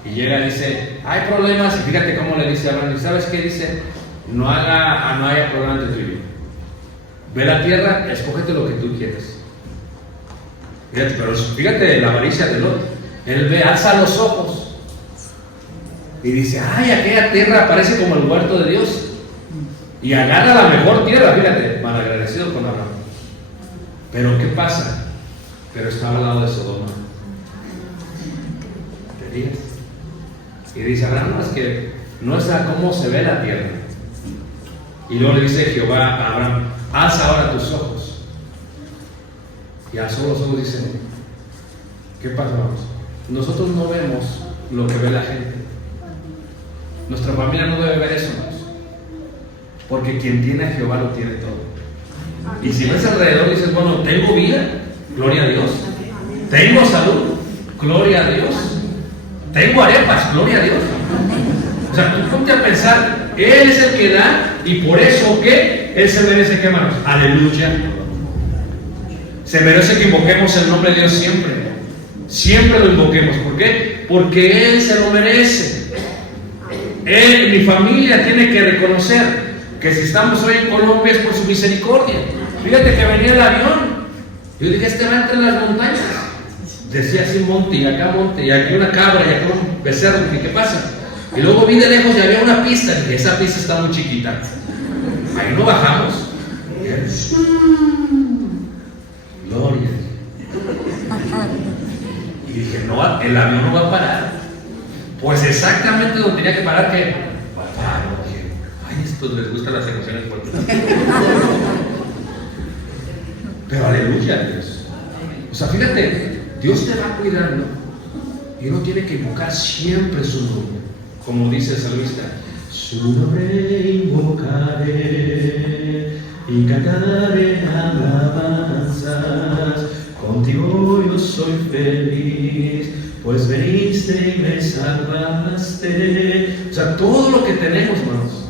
Y llega y dice, hay problemas, y fíjate cómo le dice a Abraham, ¿sabes qué dice? No haya problema entre tú y yo. Ve la tierra, escógete lo que tú quieres. Fíjate, pero fíjate la avaricia de Lot. Él ve, alza los ojos y dice, ay, aquella tierra parece como el huerto de Dios. Y agarra la mejor tierra, fíjate, malagradecido con Abraham. Pero ¿qué pasa? Pero estaba al lado de Sodoma. ¿Te fijas? Y dice Abraham, no, es que no es a cómo se ve la tierra. Y luego le dice Jehová a Abraham, alza ahora tus ojos. Y alzó los ojos y dice, ¿qué pasa, vamos? Nosotros no vemos lo que ve la gente. Nuestra familia no debe ver eso, hermanos. Porque quien tiene a Jehová lo tiene todo. Y si ves alrededor y dices, bueno, tengo vida, gloria a Dios. Tengo salud, gloria a Dios. Tengo arepas, gloria a Dios. O sea, tú ponte a pensar, Él es el que da, y por eso, ¿qué? Él se merece, ¿qué, hermanos? Aleluya. Se merece que invoquemos el nombre de Dios siempre. Siempre lo invoquemos. ¿Por qué? qué? Porque Él se lo merece. Él, mi familia, tiene que reconocer que si estamos hoy en Colombia es por su misericordia. Fíjate que venía el avión. Yo dije, este va entre las montañas. Decía así monte, y acá monte, y aquí una cabra, y acá un becerro. Dije, ¿qué pasa? Y luego vi de lejos y había una pista. Dije, esa pista está muy chiquita. Ahí no bajamos. Gloria. Y dije, no, el avión no va a parar. Pues exactamente donde tenía que parar, que paró. Dije, ay, estos les gustan las emociones fuertes. Pero aleluya, Dios. O sea, fíjate, Dios te va cuidando y uno tiene que invocar siempre su nombre. Como dice el salmista, su nombre invocaré y cantaré alabanzas. Contigo yo soy feliz, pues veniste y me salvaste. O sea, todo lo que tenemos, hermanos,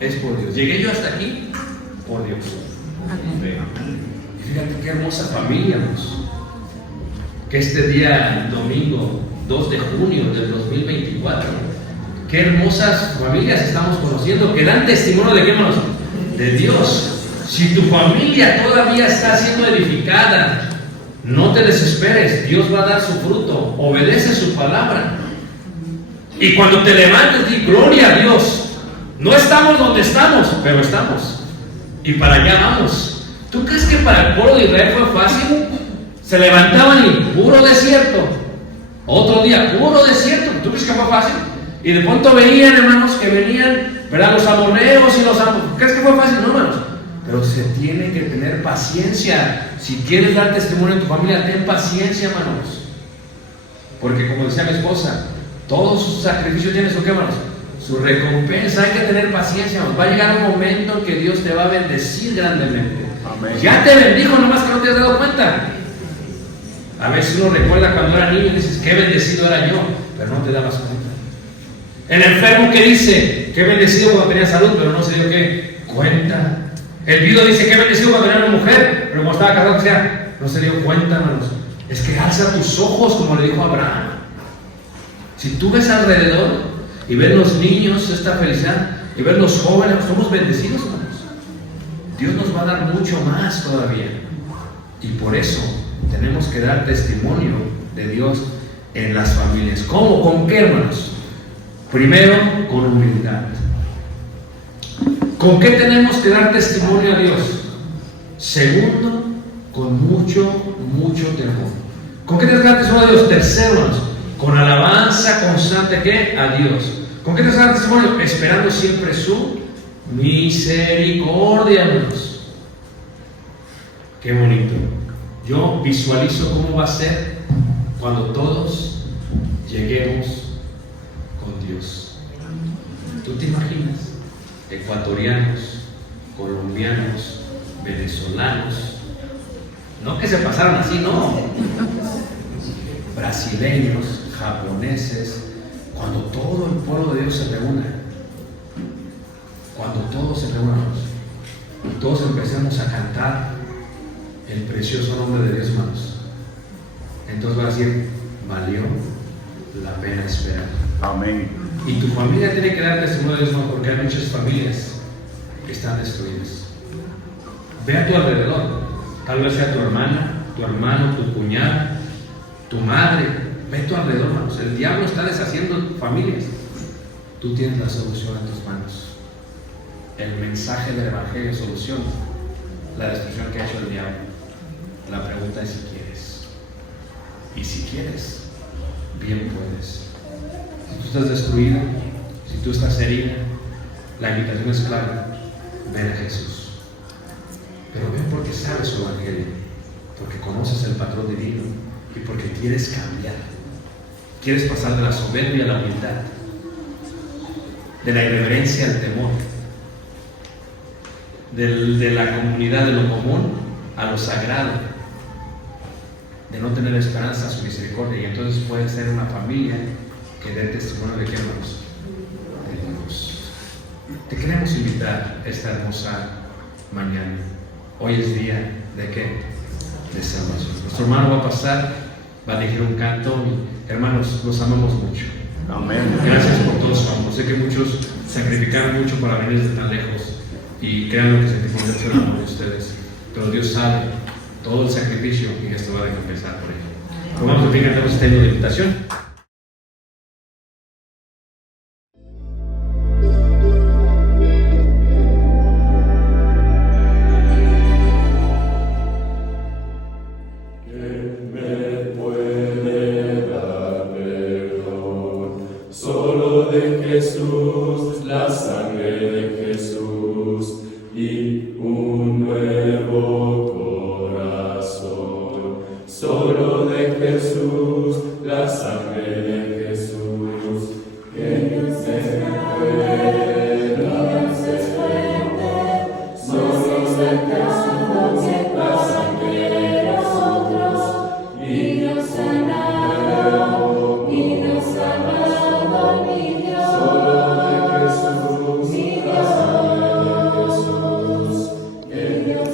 es por Dios. Llegué yo hasta aquí por Dios. Fíjate qué hermosa familia, hermanos. Que este día, domingo 2 de junio del 2024, qué hermosas familias estamos conociendo, que dan testimonio de qué, hermanos, de Dios. Si tu familia todavía está siendo edificada, no te desesperes, Dios va a dar su fruto, obedece su palabra. Y cuando te levantes, di gloria a Dios. No estamos donde estamos, pero estamos. Y para allá vamos. ¿Tú crees que para el pueblo de Israel fue fácil? Se levantaban y puro desierto. Otro día, puro desierto. ¿Tú crees que fue fácil? Y de pronto veían, hermanos, que venían, ¿verdad?, los amorreos y los amorreos. ¿Crees que fue fácil? No, hermanos. Pero se tiene que tener paciencia. Si quieres dar testimonio en tu familia, ten paciencia, hermanos. Porque como decía mi esposa, todo su sacrificio tiene su, ¿qué, hermanos? Su recompensa. Hay que tener paciencia, hermanos. Va a llegar un momento en que Dios te va a bendecir grandemente. Amén. Ya te bendijo, nomás que no te has dado cuenta. A veces uno recuerda cuando era niño y dices, qué bendecido era yo, pero no te dabas cuenta. El enfermo que dice, qué bendecido cuando tenía salud, pero no se dio qué cuenta. El viudo dice, qué bendecido cuando era una mujer, pero cuando estaba casado, o sea, no se dio cuenta, hermanos. Es que alza tus ojos, como le dijo Abraham. Si tú ves alrededor y ves los niños, esta felicidad, y ves los jóvenes, somos bendecidos, hermanos. Dios nos va a dar mucho más todavía. Y por eso tenemos que dar testimonio de Dios en las familias. ¿Cómo? ¿Con qué, hermanos? Primero, con humildad. ¿Con qué tenemos que dar testimonio a Dios? Segundo, con mucho temor. ¿Con qué tenemos que dar testimonio a Dios? Tercero, hermanos, con alabanza constante, ¿qué? A Dios. ¿Con qué tenemos que dar testimonio? Esperando siempre su misericordia, hermanos. Qué bonito. Yo visualizo cómo va a ser cuando todos lleguemos con Dios. ¿Tú te imaginas? Ecuatorianos, colombianos, venezolanos, no que se pasaron así, no, brasileños, japoneses, cuando todo el pueblo de Dios se reúna, cuando todos se reúnan y todos empecemos a cantar el precioso nombre de Dios, hermanos, entonces va a decir, valió la pena esperar. Amén. Y tu familia tiene que dar testimonio de Dios, porque hay muchas familias que están destruidas. Ve a tu alrededor, tal vez sea tu hermana, tu hermano, tu cuñada, tu madre. Ve a tu alrededor, hermanos. El diablo está deshaciendo familias. Tú tienes la solución en tus manos. El mensaje del Evangelio soluciona la destrucción que ha hecho el diablo. La pregunta es si quieres. Y si quieres, bien puedes. Si tú estás destruido, si tú estás herida, la invitación es clara: ven a Jesús. Pero ven porque sabes su evangelio, porque conoces el patrón divino y porque quieres cambiar. Quieres pasar de la soberbia a la humildad, de la irreverencia al temor, de la comunidad de lo común a lo sagrado, de no tener esperanza a su misericordia. Y entonces puede ser una familia que dé testimonio de qué, hermanos, de Dios. Te queremos invitar esta hermosa mañana. Hoy es día de qué? De salvación. Nuestro hermano va a pasar, va a dirigir un canto y Hermanos, los amamos mucho. Amén. Gracias por todo su amor. Sé que muchos sacrificaron mucho para venir desde tan lejos y créanme que sentimos mucho el amor de ustedes. Pero Dios sabe todo el sacrificio y esto va a recompensar por ello. Vamos a pedir que cantemos este himno de invitación. Solo de Jesús, la sangre de Jesús y un nuevo corazón. Solo de Jesús, la sangre de Jesús, que nos puede darse fuerte. Solo de Jesús, la sangre de nosotros y nos sanado, y nos sanado, mi Dios. Solo de Jesús, mi Dios, que Dios